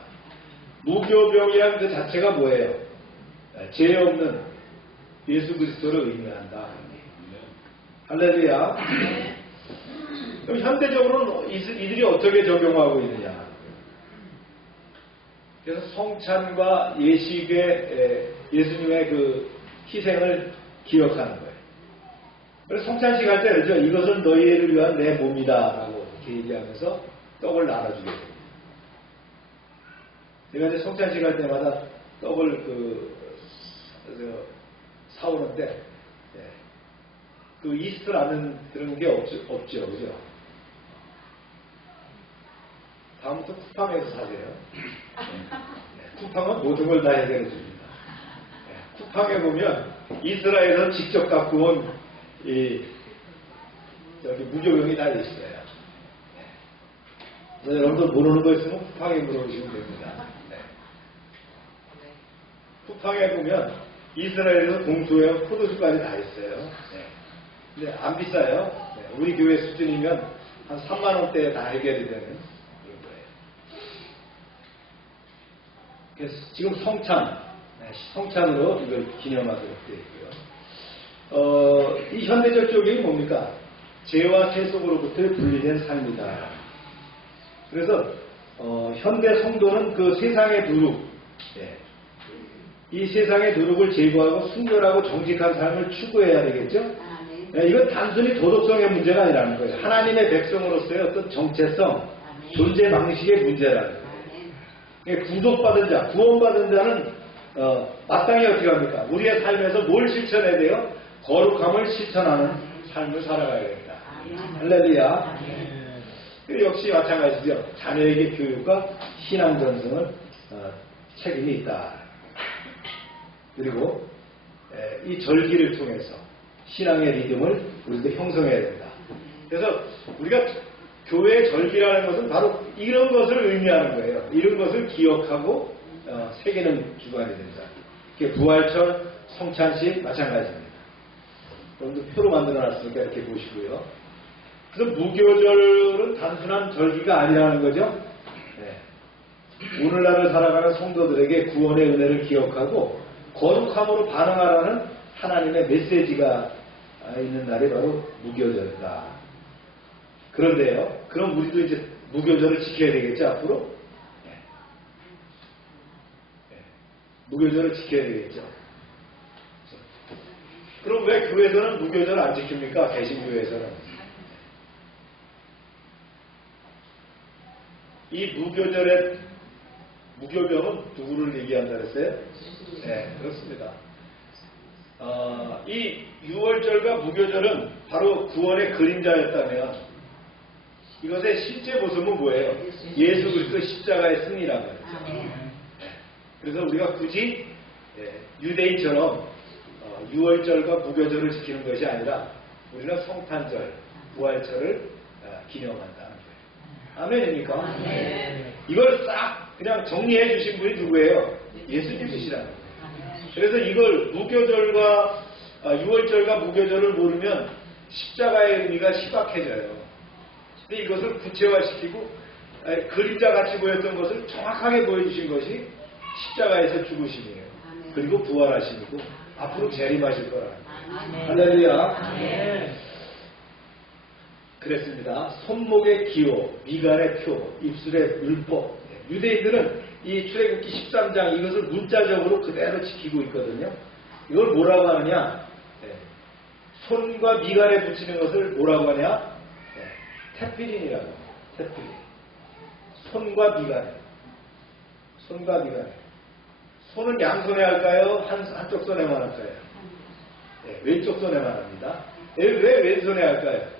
무교병이란 그 자체가 뭐예요? 죄 없는 예수 그리스도를 의미한다. 할렐루야. 그럼 현대적으로는 이들이 어떻게 적용하고 있느냐? 그래서 성찬과 예식의 예수님의 그 희생을 기억하는 거예요. 그래서 성찬식 할 때 그러죠. 이것은 너희를 위한 내 몸이다라고 이렇게 얘기하면서 떡을 나눠주게 됩니다. 제가 이제 성찬식 할 때마다 떡을 사오는데 그 이스트 라는 그런 게 없죠, 그죠? 다음부터 쿠팡에서 사세요. 쿠팡은 모든 걸 다 해결해 줍니다. 쿠팡에 보면 이스라엘에서 직접 갖고 온 무교병이 다 있어요. 그래서 여러분들 모르는 거 있으면 쿠팡에 물어보시면 됩니다. 쿠팡에 보면 이스라엘에서 공수해온 포도주까지 다 있어요. 근데 안 비싸요. 우리 교회 수준이면 한 3만 원대에 다 해결이 되는 그런 거예요. 그래서 지금 성찬, 성찬으로 이걸 기념하도록 되어 있고요. 이 현대적 쪽이 뭡니까? 죄와 태 속으로부터 분리된 삶이다. 그래서 현대 성도는 그 세상의 누룩, 이 세상의 누룩을 제거하고 순결하고 정직한 삶을 추구해야 되겠죠? 이건 단순히 도덕성의 문제가 아니라는 거예요. 하나님의 백성으로서의 어떤 정체성, 존재 방식의 문제라는 거예요. 구속받은 자, 구원받은 자는 마땅히 어떻게 합니까? 우리의 삶에서 뭘 실천해야 돼요? 거룩함을 실천하는 삶을 살아가야 됩니다. 할렐루야. 역시 마찬가지죠. 자녀에게 교육과 신앙 전승은 책임이 있다. 그리고 이 절기를 통해서 신앙의 리듬을 우리도 형성해야 된다. 그래서 우리가 교회의 절기라는 것은 바로 이런 것을 의미하는 거예요. 이런 것을 기억하고 새기는 주관이 된다. 부활절, 성찬식 마찬가지입니다. 여러분들 표로 만들어놨으니까 이렇게 보시고요. 그래서 무교절은 단순한 절기가 아니라는 거죠. 오늘날을 살아가는 성도들에게 구원의 은혜를 기억하고 거룩함으로 반응하라는 하나님의 메시지가 있는 날이 바로 무교절이다. 그런데요, 그럼 우리도 이제 무교절을 지켜야 되겠죠, 앞으로? 무교절을 지켜야 되겠죠. 그럼 왜 교회에서는 무교절을 안 지킵니까? 개신교회에서는. 이 무교절의 무교병은 누구를 얘기한다 그랬어요? 네, 그렇습니다. 이 6월절과 무교절은 바로 구원의 그림자였다면 이것의 실제 모습은 뭐예요? 예수 그리스도 십자가의 승리라고 했죠. 그래서 우리가 굳이 유대인처럼 6월절과 무교절을 지키는 것이 아니라 우리는 성탄절, 부활절을 기념한다는 거예요. 아멘입니까? 이걸 싹 그냥 정리해 주신 분이 누구예요? 예수님이시라는 거예요. 그래서 이걸 무교절과 6월절과 무교절을 모르면 십자가의 의미가 희박해져요. 근데 이것을 구체화시키고 그림자같이 보였던 것을 정확하게 보여주신 것이 십자가에서 죽으심이에요. 그리고 부활하심이고 앞으로 재림하실 거라는 거예요. 할렐루야. 그랬습니다. 손목의 기호, 미간의 표, 입술의 율법. 유대인들은 이 출애굽기 13장 이것을 문자적으로 그대로 지키고 있거든요. 이걸 뭐라고 하느냐? 손과 미간에 붙이는 것을 뭐라고 하냐? 테필린이라고 합니다. 테필린. 손과 미간에. 손과 미간에. 손은 양손에 할까요? 한쪽 손에만 할까요? 왼쪽 손에만 합니다. 왜 왼손에 할까요?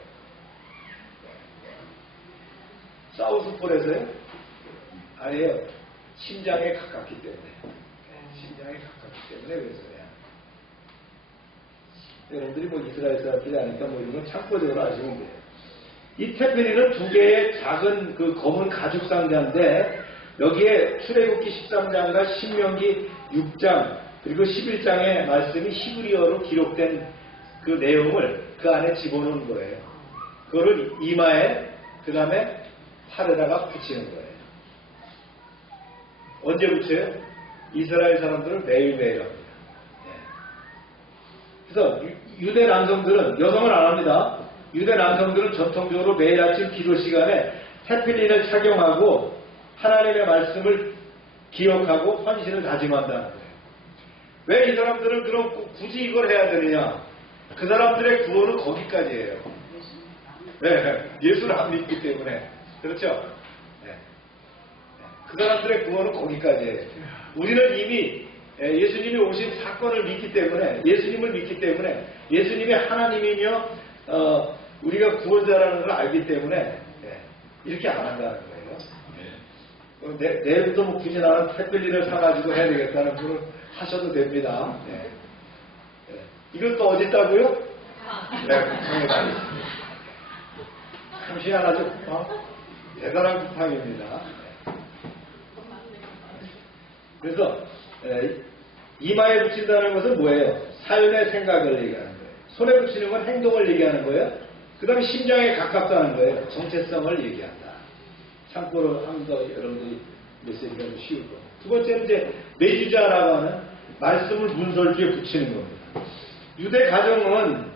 사우스폴에서요? 아니에요. 심장에 가깝기 때문에. 심장에 가깝기 때문에 왼손에 합니다. 여러분들이 뭐 이스라엘 사람들이 아니까 뭐 이런 건 참고적으로 아시면 돼요. 이 테필린은 두 개의 작은 그 검은 가죽 상자인데 여기에 출애굽기 13장과 신명기 6장 그리고 11장의 말씀이 히브리어로 기록된 그 내용을 그 안에 집어넣은 거예요. 그거를 이마에 그 다음에 팔에다가 붙이는 거예요. 언제 붙여요? 이스라엘 사람들은 매일매일 합니다. 그래서 유대 남성들은 여성은 안 합니다. 유대 남성들은 전통적으로 매일 아침 기도 시간에 테필린을 착용하고 하나님의 말씀을 기억하고 헌신을 다짐한다는 거예요. 왜 이 사람들은 그럼 굳이 이걸 해야 되느냐? 그 사람들의 구원은 거기까지예요. 네, 예수를 안 믿기 때문에. 그렇죠? 네. 그 사람들의 구원은 거기까지예요. 우리는 이미 예수님이 오신 사건을 믿기 때문에, 예수님을 믿기 때문에, 예수님이 하나님이며 우리가 구원자라는 걸 알기 때문에 이렇게 안 한다는 거예요. 내일부터 뭐 굳이 나는 택배리를 사가지고 해야 되겠다는 분을 하셔도 됩니다. 이건 또 어디 있다고요? 국탕에 다 있습니다. 참 희한하죠, 쿠팡? 대단한 쿠팡입니다. 그래서 이마에 붙인다는 것은 뭐예요? 삶의 생각을 얘기하는 거예요. 손에 붙이는 건 행동을 얘기하는 거예요. 그 다음에 심장에 가깝다는 거예요. 정체성을 얘기한다. 참고로 한 번 더 여러분들이 메시지가 좀 쉬울 거예요. 두 번째는 이제 매주자라고 하는 말씀을 문설주에 붙이는 겁니다. 유대 가정은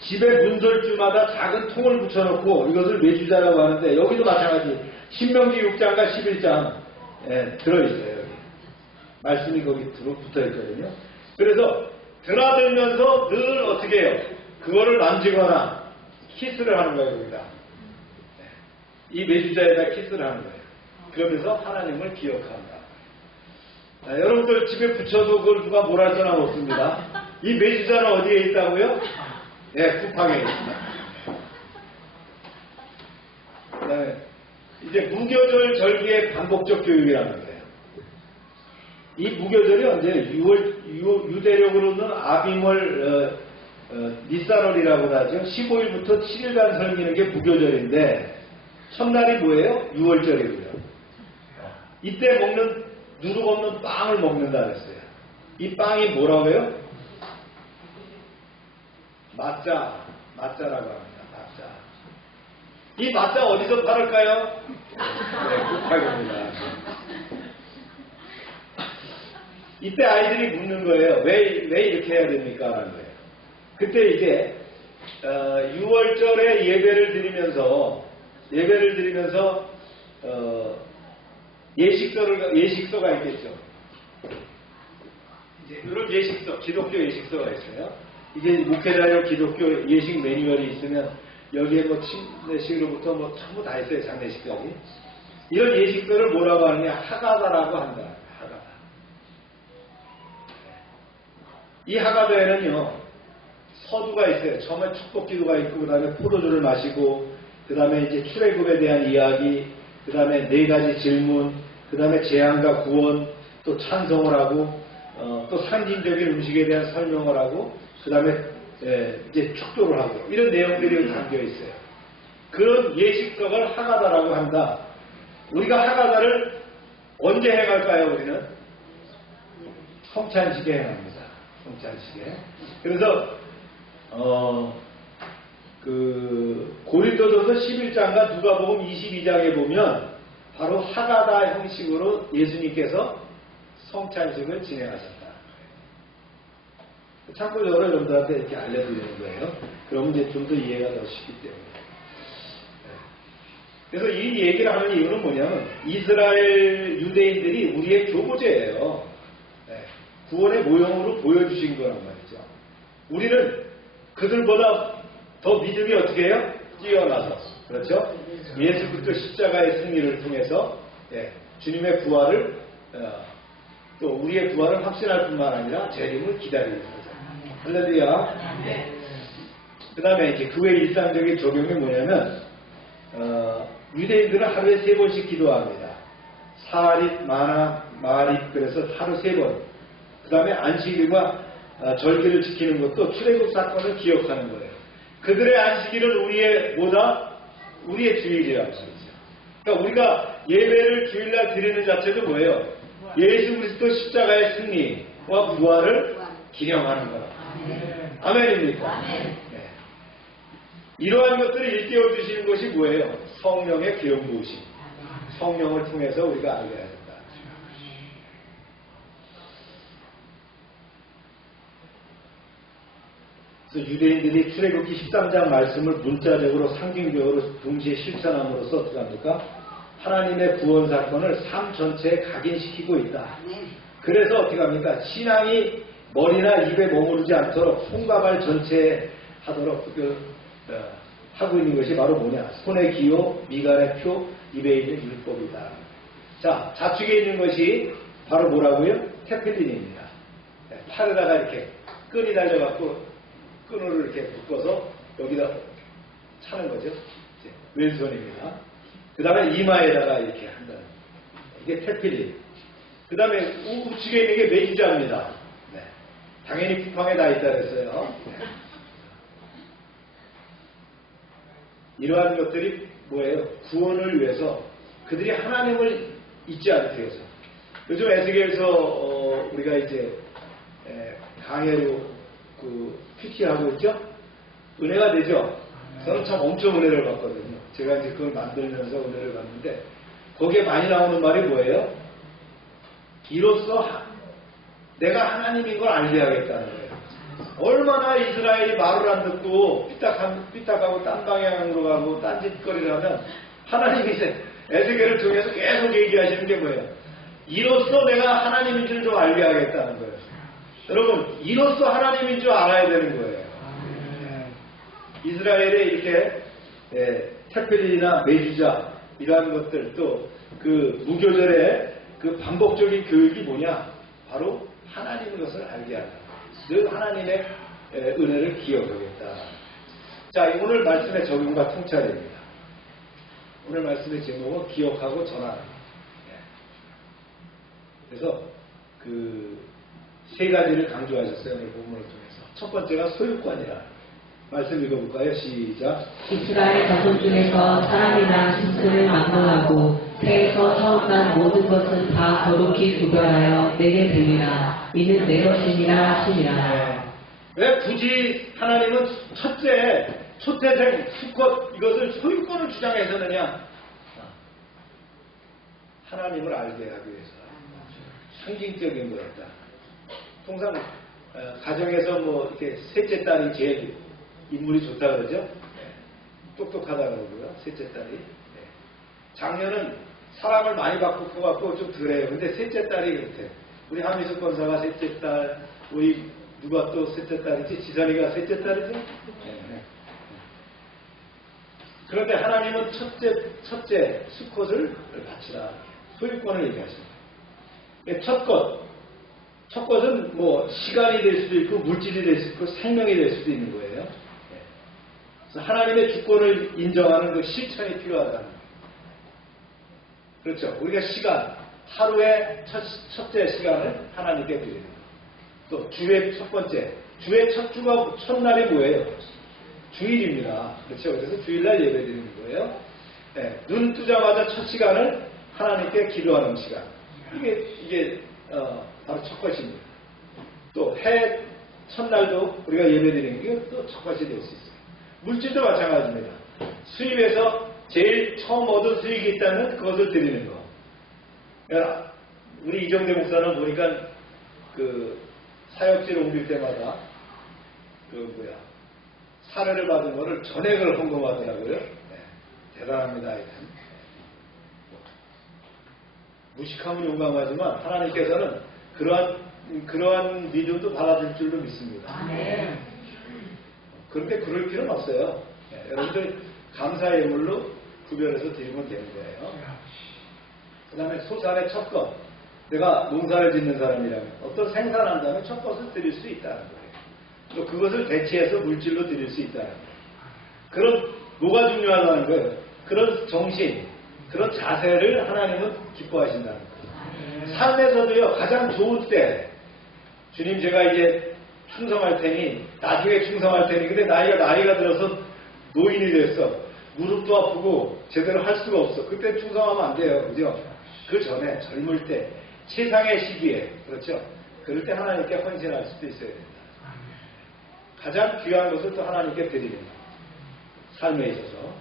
집에 문설주마다 작은 통을 붙여놓고 이것을 메주자라고 하는데 여기도 마찬가지 신명기 6장과 11장 들어있어요. 여기. 말씀이 거기 붙어있거든요. 그래서 드나들면서 늘 어떻게 해요? 그거를 만지거나 키스를 하는 거예요. 여기다. 이 메주자에다 키스를 하는 거예요. 그러면서 하나님을 기억한다. 여러분들 집에 붙여도 그걸 누가 뭐라 할 사람 없습니다. 이 메주자는 어디에 있다고요? 쿠팡에 있습니다. 그다음에 이제 무교절 절기의 반복적 교육이라는 거예요. 이 무교절이 언제 유대력으로는 아비몰 니산월이라고 하죠. 15일부터 7일간 섬기는 게 무교절인데 첫날이 뭐예요? 6월절이고요. 이때 누룩 없는 빵을 먹는다 그랬어요. 이 빵이 뭐라고요? 맞자라고 합니다. 맞자. 이 맞자 어디서 팔을까요? 쿠팡입니다. 이때 아이들이 묻는 거예요. 왜 이렇게 해야 됩니까? 라는 거예요. 그때 이제 6월절에 예배를 드리면서 예식서가 있겠죠. 이제 이런 예식서, 기독교 예식서가 있어요. 이게 목회자용 기독교 예식 매뉴얼이 있으면 여기에 뭐 침례식으로부터 뭐 전부 다 있어요. 장례식까지. 이런 예식서를 뭐라고 하느냐? 하가다라고 한다. 하가다. 이 하가다에는요 서두가 있어요. 처음에 축복기도가 있고, 그 다음에 포도주를 마시고, 그 다음에 이제 출애굽에 대한 이야기, 그 다음에 4가지 질문, 그 다음에 재앙과 구원, 또 찬송을 하고, 또 상징적인 음식에 대한 설명을 하고, 그 다음에 이제 축도를 하고, 이런 내용들이 담겨 있어요. 그런 예식석을 하가다라고 한다. 우리가 하가다를 언제 행할까요? 우리는 성찬식에 행합니다. 성찬식에. 그래서 고린도전서 11장과 누가복음 22장에 보면 바로 하가다 형식으로 예수님께서 성찬식을 진행하셨다. 참고적으로 여러분들한테 이렇게 알려드리는 거예요. 그러면 이제 좀 더 이해가 더 쉽기 때문에. 그래서 이 얘기를 하는 이유는 뭐냐면 이스라엘 유대인들이 우리의 교보제예요. 구원의 모형으로 보여주신 거란 말이죠. 우리는 그들보다 더 믿음이 어떻게 해요? 뛰어나서. 그렇죠? 예수 그리스도 십자가의 승리를 통해서 주님의 부활을 또 우리의 부활을 확신할 뿐만 아니라 재림을 기다리는 거죠. 할렐루야. 그 다음에 이제 그 외 일상적인 적용이 뭐냐면 유대인들은 하루에 3번씩 기도합니다. 사립, 마립, 그래서 하루 3번. 그 다음에 안식일과 절기를 지키는 것도 출애굽 사건을 기억하는 거예요. 그들의 안식일은 우리의 주일이라고 하죠. 그러니까 우리가 예배를 주일날 드리는 자체도 뭐예요? 예수 그리스도 십자가의 승리와 부활을 기념하는 거라. 아멘입니까? 네. 이러한 것들을 일깨워 주시는 것이 뭐예요? 성령의 기름 부으심. 성령을 통해서 우리가 알게 해야 된다. 그래서 유대인들이 출애굽기 13장 말씀을 문자적으로 상징적으로 동시에 실천함으로써 어떻게 합니까? 하나님의 구원 사건을 삶 전체에 각인시키고 있다. 그래서 어떻게 합니까? 신앙이 머리나 입에 머무르지 않도록 손과 발 전체에 하도록 하고 있는 것이 바로 뭐냐? 손의 기호, 미간의 표, 입에 있는 율법이다. 자, 좌측에 있는 것이 바로 뭐라고요? 테필린입니다. 팔에다가 이렇게 끈이 달려갖고 끈을 이렇게 묶어서 여기다 차는 거죠. 왼손입니다. 그 다음에 이마에다가 이렇게 한다는 이게 테필린. 그 다음에 우측에 있는 게 메주자입니다. 네. 당연히 쿠팡에 다 있다 그랬어요. 네. 이러한 것들이 뭐예요? 구원을 위해서 그들이 하나님을 잊지 않기 위해서. 요즘 에스겔에서 우리가 이제 강해로 큐티하고 있죠? 은혜가 되죠? 저는 참 엄청 은혜를 받거든요. 제가 이제 그걸 만들면서 은혜를 받는데 거기에 많이 나오는 말이 뭐예요? 이로써 내가 하나님인 걸 알게 하겠다는 거예요. 얼마나 이스라엘이 말을 안 듣고 삐딱하고 딴 방향으로 가고 딴짓거리를 하면 하나님이 이제 에스겔을 통해서 계속 얘기하시는 게 뭐예요? 이로써 내가 하나님인 줄 좀 알게 하겠다는 거예요. 여러분, 이로써 하나님인 줄 알아야 되는 거예요. 이스라엘의 이렇게 태필이나 매주자 이러한 것들 또 그 무교절의 그 반복적인 교육이 뭐냐? 바로 하나님의 것을 알게 하다. 늘 하나님의 은혜를 기억하겠다. 자, 오늘 말씀의 적용과 통찰입니다. 오늘 말씀의 제목은 기억하고 전하는. 그래서 그 세 가지를 강조하셨어요. 오늘 본문을 통해서. 첫 번째가 소유권이라. 말씀 읽어볼까요? 시작. 이스라엘 자손 중에서 사람이나 짐승을 막론하고 태에서 처음 난 모든 것은 다 거룩히 구별하여 내게 드리라. 이는 내 것이니라 하시니라. 왜 굳이 하나님은 첫째, 초태생, 수컷 이것을 소유권을 주장해서느냐? 하나님을 알게 하기 위해서. 상징적인 거였다. 통상 가정에서 뭐 이렇게 셋째 딸이 제일 인물이 좋다 그러죠. 똑똑하다 그러고요. 셋째 딸이. 장녀는 사랑을 많이 받고 갖고 좀 덜해요. 근데 셋째 딸이 그렇대. 우리 한미숙 권사가 셋째 딸, 우리 누가 또 셋째 딸이지? 지선이가 셋째 딸이죠? 그런데 하나님은 첫째 수컷을 바치라. 소유권을 얘기하십니다. 첫 것은 뭐 시간이 될 수도 있고 물질이 될 수도 있고 생명이 될 수도 있는 거예요. 그래서 하나님의 주권을 인정하는 그 실천이 필요하다는 거예요. 그렇죠. 우리가 시간, 하루의 첫째 시간을 하나님께 드리는 거예요. 또 주의 첫 번째, 주의 첫날이 뭐예요? 주일입니다. 그렇죠. 그래서 주일날 예배 드리는 거예요. 눈 뜨자마자 첫 시간을 하나님께 기도하는 시간. 이게 바로 첫 것입니다. 또 해 첫날도 우리가 예배드리는 게 또 첫 것이 될 수 있어요. 물질도 마찬가지입니다. 수입에서 제일 처음 얻은 수익이 있다면 그것을 드리는 거. 우리 이정대 목사는 보니까 그 사역지를 옮길 때마다 사례를 받은 거를 전액을 헌금하더라고요. 대단합니다. 하여튼. 무식하면 용감하지만 하나님께서는 그러한 믿음도 받아줄 줄로 믿습니다. 그런데 그럴 필요는 없어요. 여러분들 감사의 예물로 구별해서 드리면 되는 거예요. 그 다음에 소산의 첫 것. 내가 농사를 짓는 사람이라면 어떤 생산한다면 첫 것을 드릴 수 있다는 거예요. 또 그것을 대체해서 물질로 드릴 수 있다는 거예요. 그런 뭐가 중요하다는 거예요. 그런 정신, 그런 자세를 하나님은 기뻐하신다는 거예요. 삶에서도요, 가장 좋은 때, 주님 제가 이제 충성할 테니, 나중에 충성할 테니, 근데 나이가 들어서 노인이 됐어. 무릎도 아프고 제대로 할 수가 없어. 그때 충성하면 안 돼요. 그죠? 그 전에 젊을 때, 최상의 시기에, 그렇죠? 그럴 때 하나님께 헌신할 수도 있어야 됩니다. 가장 귀한 것을 또 하나님께 드리는 삶에 있어서.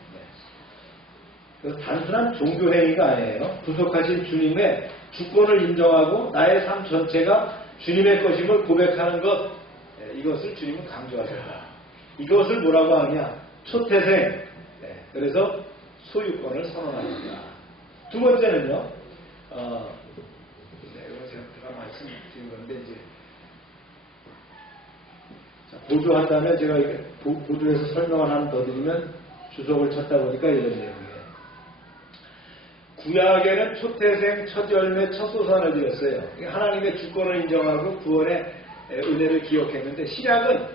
단순한 종교 행위가 아니에요. 구속하신 주님의 주권을 인정하고 나의 삶 전체가 주님의 것임을 고백하는 것, 이것을 주님은 강조하셨다. 이것을 뭐라고 하느냐? 초태생. 그래서 소유권을 선언합니다. 두 번째는요. 이거 제가 말씀드린 건데 이제 보조한다면 제가 이렇게 보조해서 설명을 하나 더 드리면 주석을 찾다 보니까 이런 내용이에요. 구약에는 초태생, 첫 열매, 첫 소산을 드렸어요. 하나님의 주권을 인정하고 구원의 은혜를 기억했는데 신약은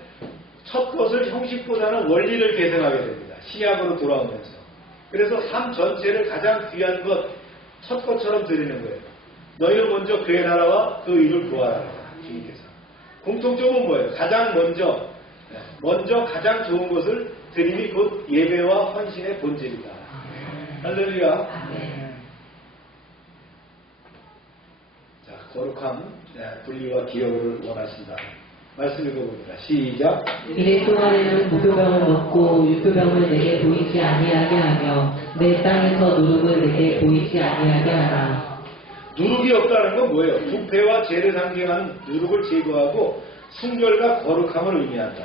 첫 것을 형식보다는 원리를 계승하게 됩니다. 신약으로 돌아오면서. 그래서 삶 전체를 가장 귀한 것, 첫 것처럼 드리는 거예요. 너희는 먼저 그의 나라와 그 일을 구하라. 주님께서. 공통점은 뭐예요? 가장 먼저 가장 좋은 것을 드림이 곧 예배와 헌신의 본질이다. 할렐루야. 자, 거룩함, 분리와 기억을 원하신다. 말씀 읽어봅니다. 시작. 이래 동안에는 무교병을 먹고 유교병을 내게 보이지 아니하게 하며 내 땅에서 누룩을 내게 보이지 아니하게 하라. 누룩이 없다는 건 뭐예요? 부패와 죄를 상징하는 누룩을 제거하고 순결과 거룩함을 의미한다.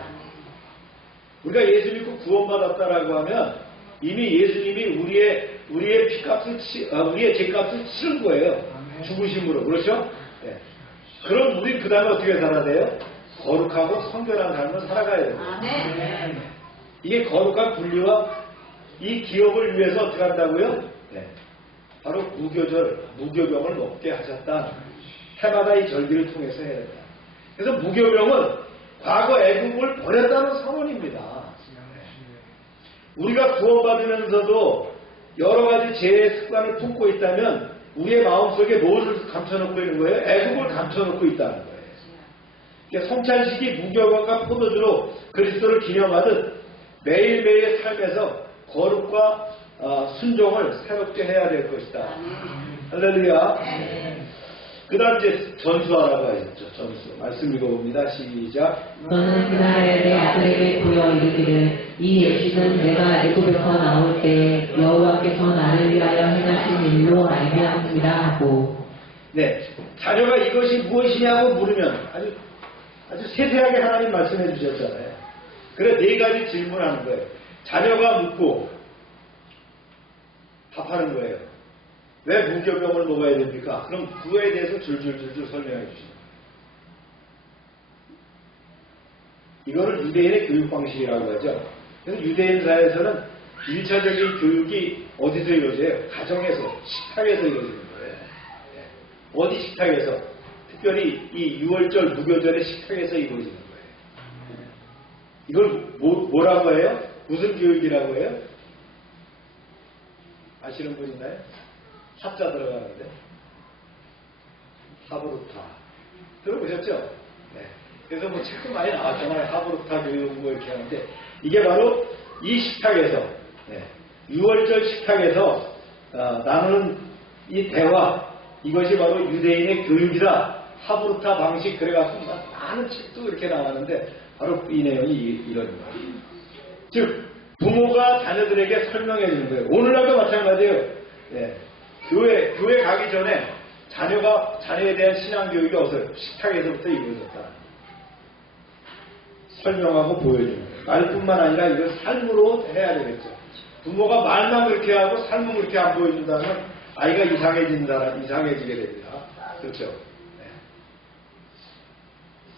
우리가 예수 믿고 구원받았다라고 하면 이미 예수님이 우리의 피값을 우리의 죄값을 치른 거예요. 죽으심으로. 그렇죠? 네. 그럼 우리 그 다음에 어떻게 살아야 돼요? 거룩하고 성결한 삶을 살아가야 돼요. 이게 거룩한 분리와 이 기업을 위해서 어떻게 한다고요? 네. 바로 무교병을 먹게 하셨다. 해마다 이 절기를 통해서 해야 된다. 그래서 무교병은 과거 애국을 버렸다는 선언입니다. 우리가 구원받으면서도 여러 가지 죄의 습관을 품고 있다면 우리의 마음속에 무엇을 감춰놓고 있는 거예요? 애국을 감춰놓고 있다는 거예요. 그러니까 성찬식이 무교병과 포도주로 그리스도를 기념하듯 매일매일의 삶에서 거룩과 순종을 새롭게 해야 될 것이다. 할렐루야. 그 다음 이제 전수하라고 하셨죠. 전수. 말씀 읽어봅니다. 시작. 너는 그날에 내 아들에게 보여 이르기를 이 예식은 내가 애굽에서 나올 때 여호와께서 나를 위하여 행하신 일로 알미암습니다 하고. 네. 자녀가 이것이 무엇이냐고 물으면 아주 세세하게 하나님 말씀해 주셨잖아요. 그래 네 가지 질문하는 거예요. 자녀가 묻고 답하는 거예요. 왜 무교병을 먹어야 됩니까? 그럼 그거에 대해서 줄줄줄줄 설명해 주십니다. 이거를 유대인의 교육 방식이라고 하죠. 그래서 유대인 사회에서는 1차적인 교육이 어디서 이루어져요? 가정에서, 식탁에서 이루어지는 거예요. 어디 식탁에서? 특별히 이 6월절 무교절의 식탁에서 이루어지는 거예요. 이걸 뭐라고 해요? 무슨 교육이라고 해요? 아시는 분 있나요? 사자 들어가는데 하브루타 들어보셨죠? 네. 그래서 뭐 책도 많이 나왔잖아요. 하브루타 교육 뭐 이렇게 하는데 이게 바로 이 식탁에서 6월절 식탁에서 나누는 이 대화 이것이 바로 유대인의 교육이다. 하브루타 방식 그래가지고 많은 책도 이렇게 나왔는데 바로 이 내용이 이런 거예요. 즉 부모가 자녀들에게 설명해 주는 거예요. 오늘날도 마찬가지예요. 네. 교회 가기 전에 자녀에 대한 신앙 교육이 어서요. 식탁에서부터 이루어졌다. 설명하고 보여주는 거예요. 말뿐만 아니라 이걸 삶으로 해야 되겠죠. 부모가 말만 그렇게 하고 삶은 그렇게 안 보여준다면 아이가 이상해지게 됩니다. 그렇죠? 네.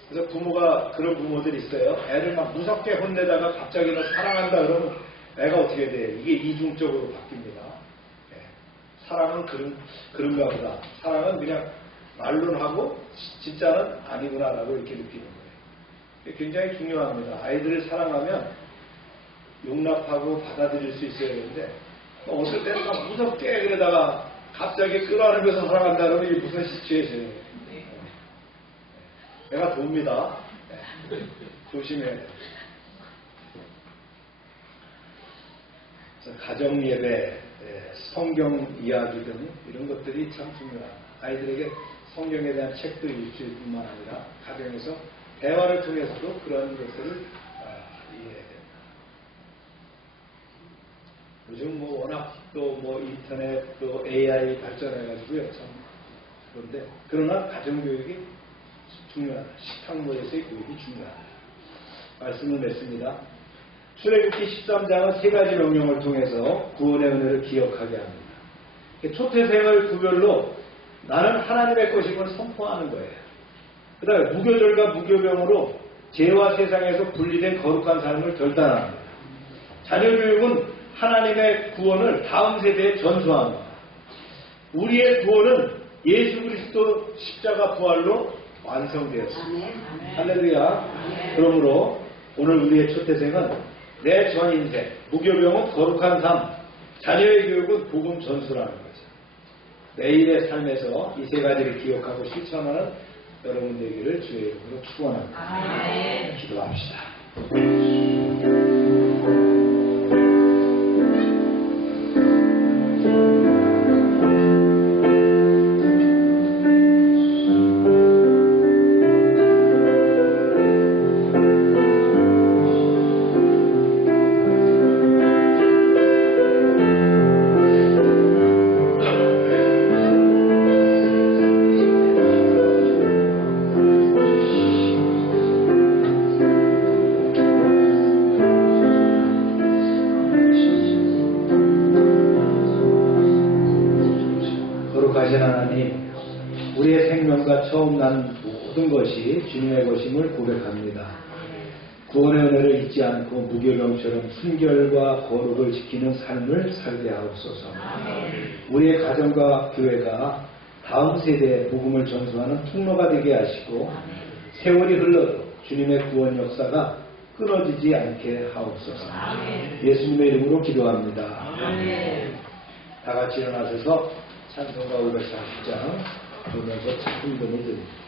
그래서 부모가 그런 부모들이 있어요. 애를 막 무섭게 혼내다가 갑자기 너 사랑한다 그러면 애가 어떻게 돼? 이게 이중적으로 바뀝니다. 사랑은 그런가 보다. 사랑은 그냥 말로는 하고 진짜는 아니구나라고 이렇게 느끼는 거예요. 굉장히 중요합니다. 아이들을 사랑하면 용납하고 받아들일 수 있어야 되는데 어떨 때는 막 무섭게 그러다가 갑자기 끌어안으면서 사랑한다 그러면 이게 무슨 시츄에이션이에요. 내가 돕니다. 조심해야 돼요. 가정 예배, 성경 이야기 등 이런 것들이 참 중요합니다. 아이들에게 성경에 대한 책도 읽을 뿐만 아니라 가정에서 대화를 통해서도 그런 것들을 이해해야 됩니다. 요즘 뭐 워낙 또 뭐 인터넷 또 AI 발전해가지고요. 참 그런데 그러나 가정교육이 중요하다. 식탁모에서의 교육이 중요하다. 말씀을 맺습니다. 출애굽기 13장은 세 가지 명령을 통해서 구원의 은혜를 기억하게 합니다. 초태생을 구별로 나는 하나님의 것임을 선포하는 거예요. 그 다음에 무교절과 무교병으로 죄와 세상에서 분리된 거룩한 삶을 결단합니다. 자녀교육은 하나님의 구원을 다음 세대에 전수합니다. 우리의 구원은 예수 그리스도 십자가 부활로 완성되었습니다. 할렐루야. 그러므로 오늘 우리의 초태생은 내 전 인생, 무교병은 거룩한 삶, 자녀의 교육은 복음 전수라는 거죠. 매일의 삶에서 이 세 가지를 기억하고 실천하는 여러분 되기를 주의 이름으로 축원합니다. 기도합시다. 거룩하신 하나님, 우리의 생명과 처음 난 모든 것이 주님의 것임을 고백합니다. 구원의 은혜를 잊지 않고 무교병처럼 순결과 거룩을 지키는 삶을 살게 하옵소서. 우리의 가정과 교회가 다음 세대에 복음을 전수하는 통로가 되게 하시고 세월이 흘러도 주님의 구원 역사가 끊어지지 않게 하옵소서. 예수님의 이름으로 기도합니다. 다 같이 일어나셔서 찬송가 540장 부르면서 찬송을 드립니다.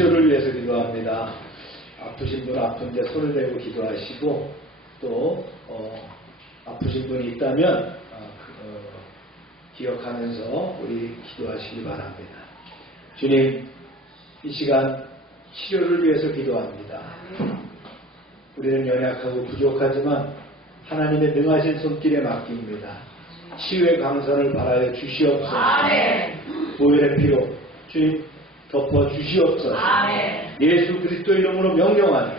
치료를 위해서 기도합니다. 아프신 분 아픈데 손을 대고 기도하시고 또 아프신 분이 있다면 기억하면서 우리 기도하시기 바랍니다. 주님, 이 시간 치료를 위해서 기도합니다. 우리는 연약하고 부족하지만 하나님의 능하신 손길에 맡깁니다. 치유의 강선을 바라여 주시옵소서. 보혈의 피로 주님 덮어 주시옵소서. 예수 그리스도 이름으로 명령하노라.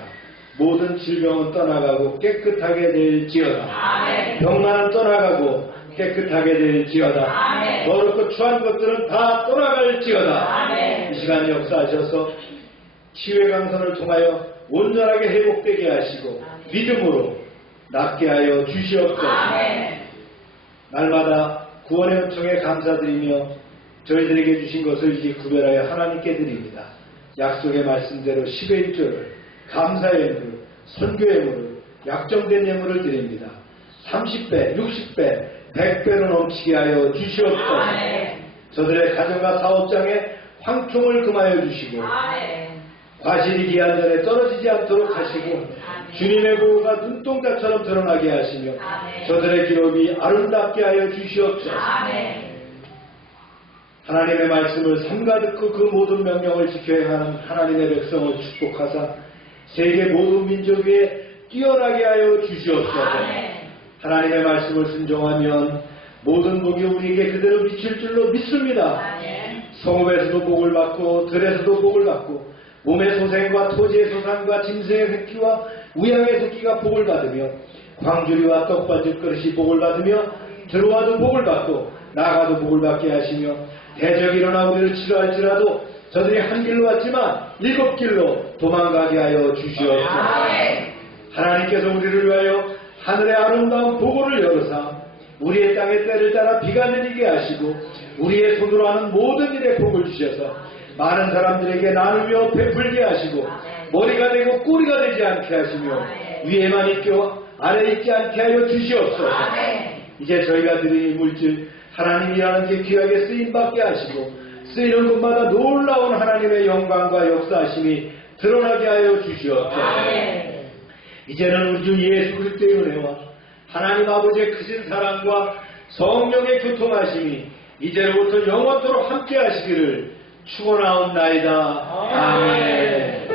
모든 질병은 떠나가고 깨끗하게 될지어다. 병만은 떠나가고 깨끗하게 될지어다. 더럽고 추한 것들은 다 떠나갈지어다. 이 시간 역사하셔서 치유의 강선을 통하여 온전하게 회복되게 하시고 믿음으로 낫게 하여 주시옵소서. 날마다 구원의 은총에 감사드리며 저희들에게 주신 것을 이제 구별하여 하나님께 드립니다. 약속의 말씀대로 10의 1조를 감사의 예물, 선교의 예물을, 약정된 예물을 드립니다. 30배, 60배, 100배로 넘치게 하여 주시옵소서. 저들의 가정과 사업장에 황총을 금하여 주시고 과실이 기한 전에 떨어지지 않도록 하시고 주님의 보호가 눈동자처럼 드러나게 하시며 저들의 기록이 아름답게 하여 주시옵소서. 하나님의 말씀을 삼가 듣고 그 모든 명령을 지켜야 하는 하나님의 백성을 축복하사 세계 모든 민족 위에 뛰어나게 하여 주시옵소서. 하나님의 말씀을 순종하면 모든 복이 우리에게 그대로 미칠 줄로 믿습니다. 성읍에서도 복을 받고 들에서도 복을 받고 몸의 소생과 토지의 소산과 짐승의 새끼와 우양의 새끼가 복을 받으며 광주리와 떡반죽 그릇이 복을 받으며 들어와도 복을 받고 나가도 복을 받게 하시며 대적이 일어나 우리를 치료할지라도 저들이 한 길로 왔지만 7길로 도망가게 하여 주시옵소서. 하나님께서 우리를 위하여 하늘의 아름다운 보고를 열어사 우리의 땅의 때를 따라 비가 내리게 하시고 우리의 손으로 하는 모든 일에 복을 주셔서 많은 사람들에게 나누며 베풀게 하시고 머리가 되고 꼬리가 되지 않게 하시며 위에만 있고 아래에 있지 않게 하여 주시옵소서. 이제 저희가 드린 물질 하나님이라는 게 귀하게 쓰임받게 하시고 쓰이는 곳마다 놀라운 하나님의 영광과 역사하심이 드러나게 하여 주시옵소서. 이제는 우리 주 예수 그리스도의 은혜와 하나님 아버지의 크신 사랑과 성령의 교통하심이 이제로부터 영원토록 함께 하시기를 축원하옵나이다. 아멘.